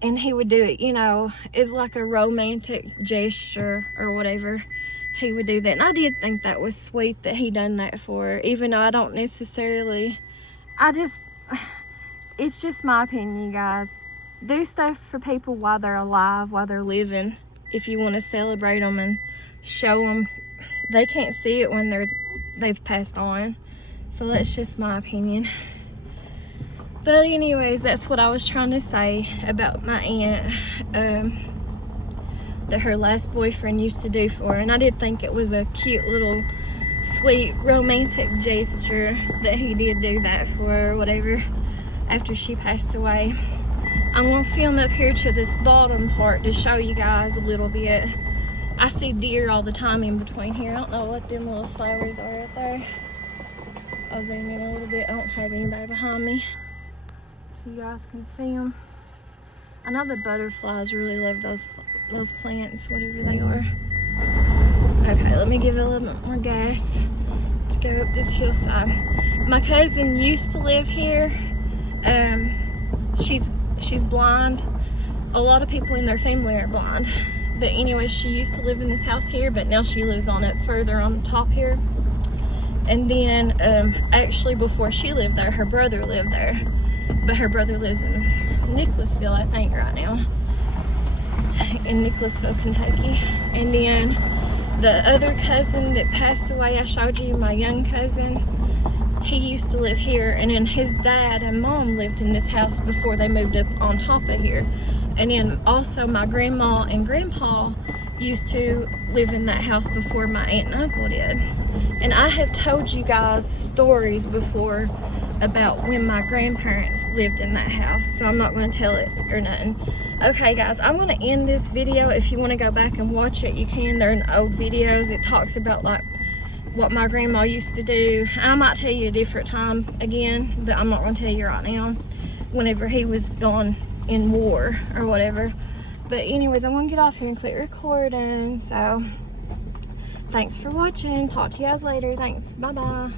And he would do it, you know, it's like a romantic gesture or whatever. He would do that. And I did think that was sweet that he done that for her, even though I don't necessarily, it's just my opinion, you guys. Do stuff for people while they're alive, while they're living. If you want to celebrate them and show them, they can't see it when they've passed on. So that's just my opinion. But anyways, that's what I was trying to say about my aunt, that her last boyfriend used to do for her. And I did think it was a cute little sweet romantic gesture that he did do that for her or whatever after she passed away. I'm going to film up here to this bottom part to show you guys a little bit. I see deer all the time in between here. I don't know what them little flowers are right there. I'll zoom in a little bit. I don't have anybody behind me, so you guys can see them. I know the butterflies really love those plants, whatever they are. Okay, let me give it a little bit more gas to go up this hillside. My cousin used to live here. She's blind. A lot of people in their family are blind. But anyways, she used to live in this house here, but now she lives on it further on top here. And then actually before she lived there, her brother lived there. But her brother lives in Nicholasville, I think, right now. In Nicholasville, Kentucky. And then the other cousin that passed away, I showed you, my young cousin, he used to live here. And then his dad and mom lived in this house before they moved up on top of here. And then also my grandma and grandpa used to live in that house before my aunt and uncle did. And I have told you guys stories before about when my grandparents lived in that house, so I'm not going to tell it or nothing. Okay guys, I'm going to end this video. If you want to go back and watch it, you can. They're in old videos. It talks about like what my grandma used to do. I might tell you a different time again, but I'm not going to tell you right now. Whenever he was gone in war or whatever. But anyways, I'm gonna get off here and quit recording. So thanks for watching. Talk to you guys later. Thanks. Bye bye.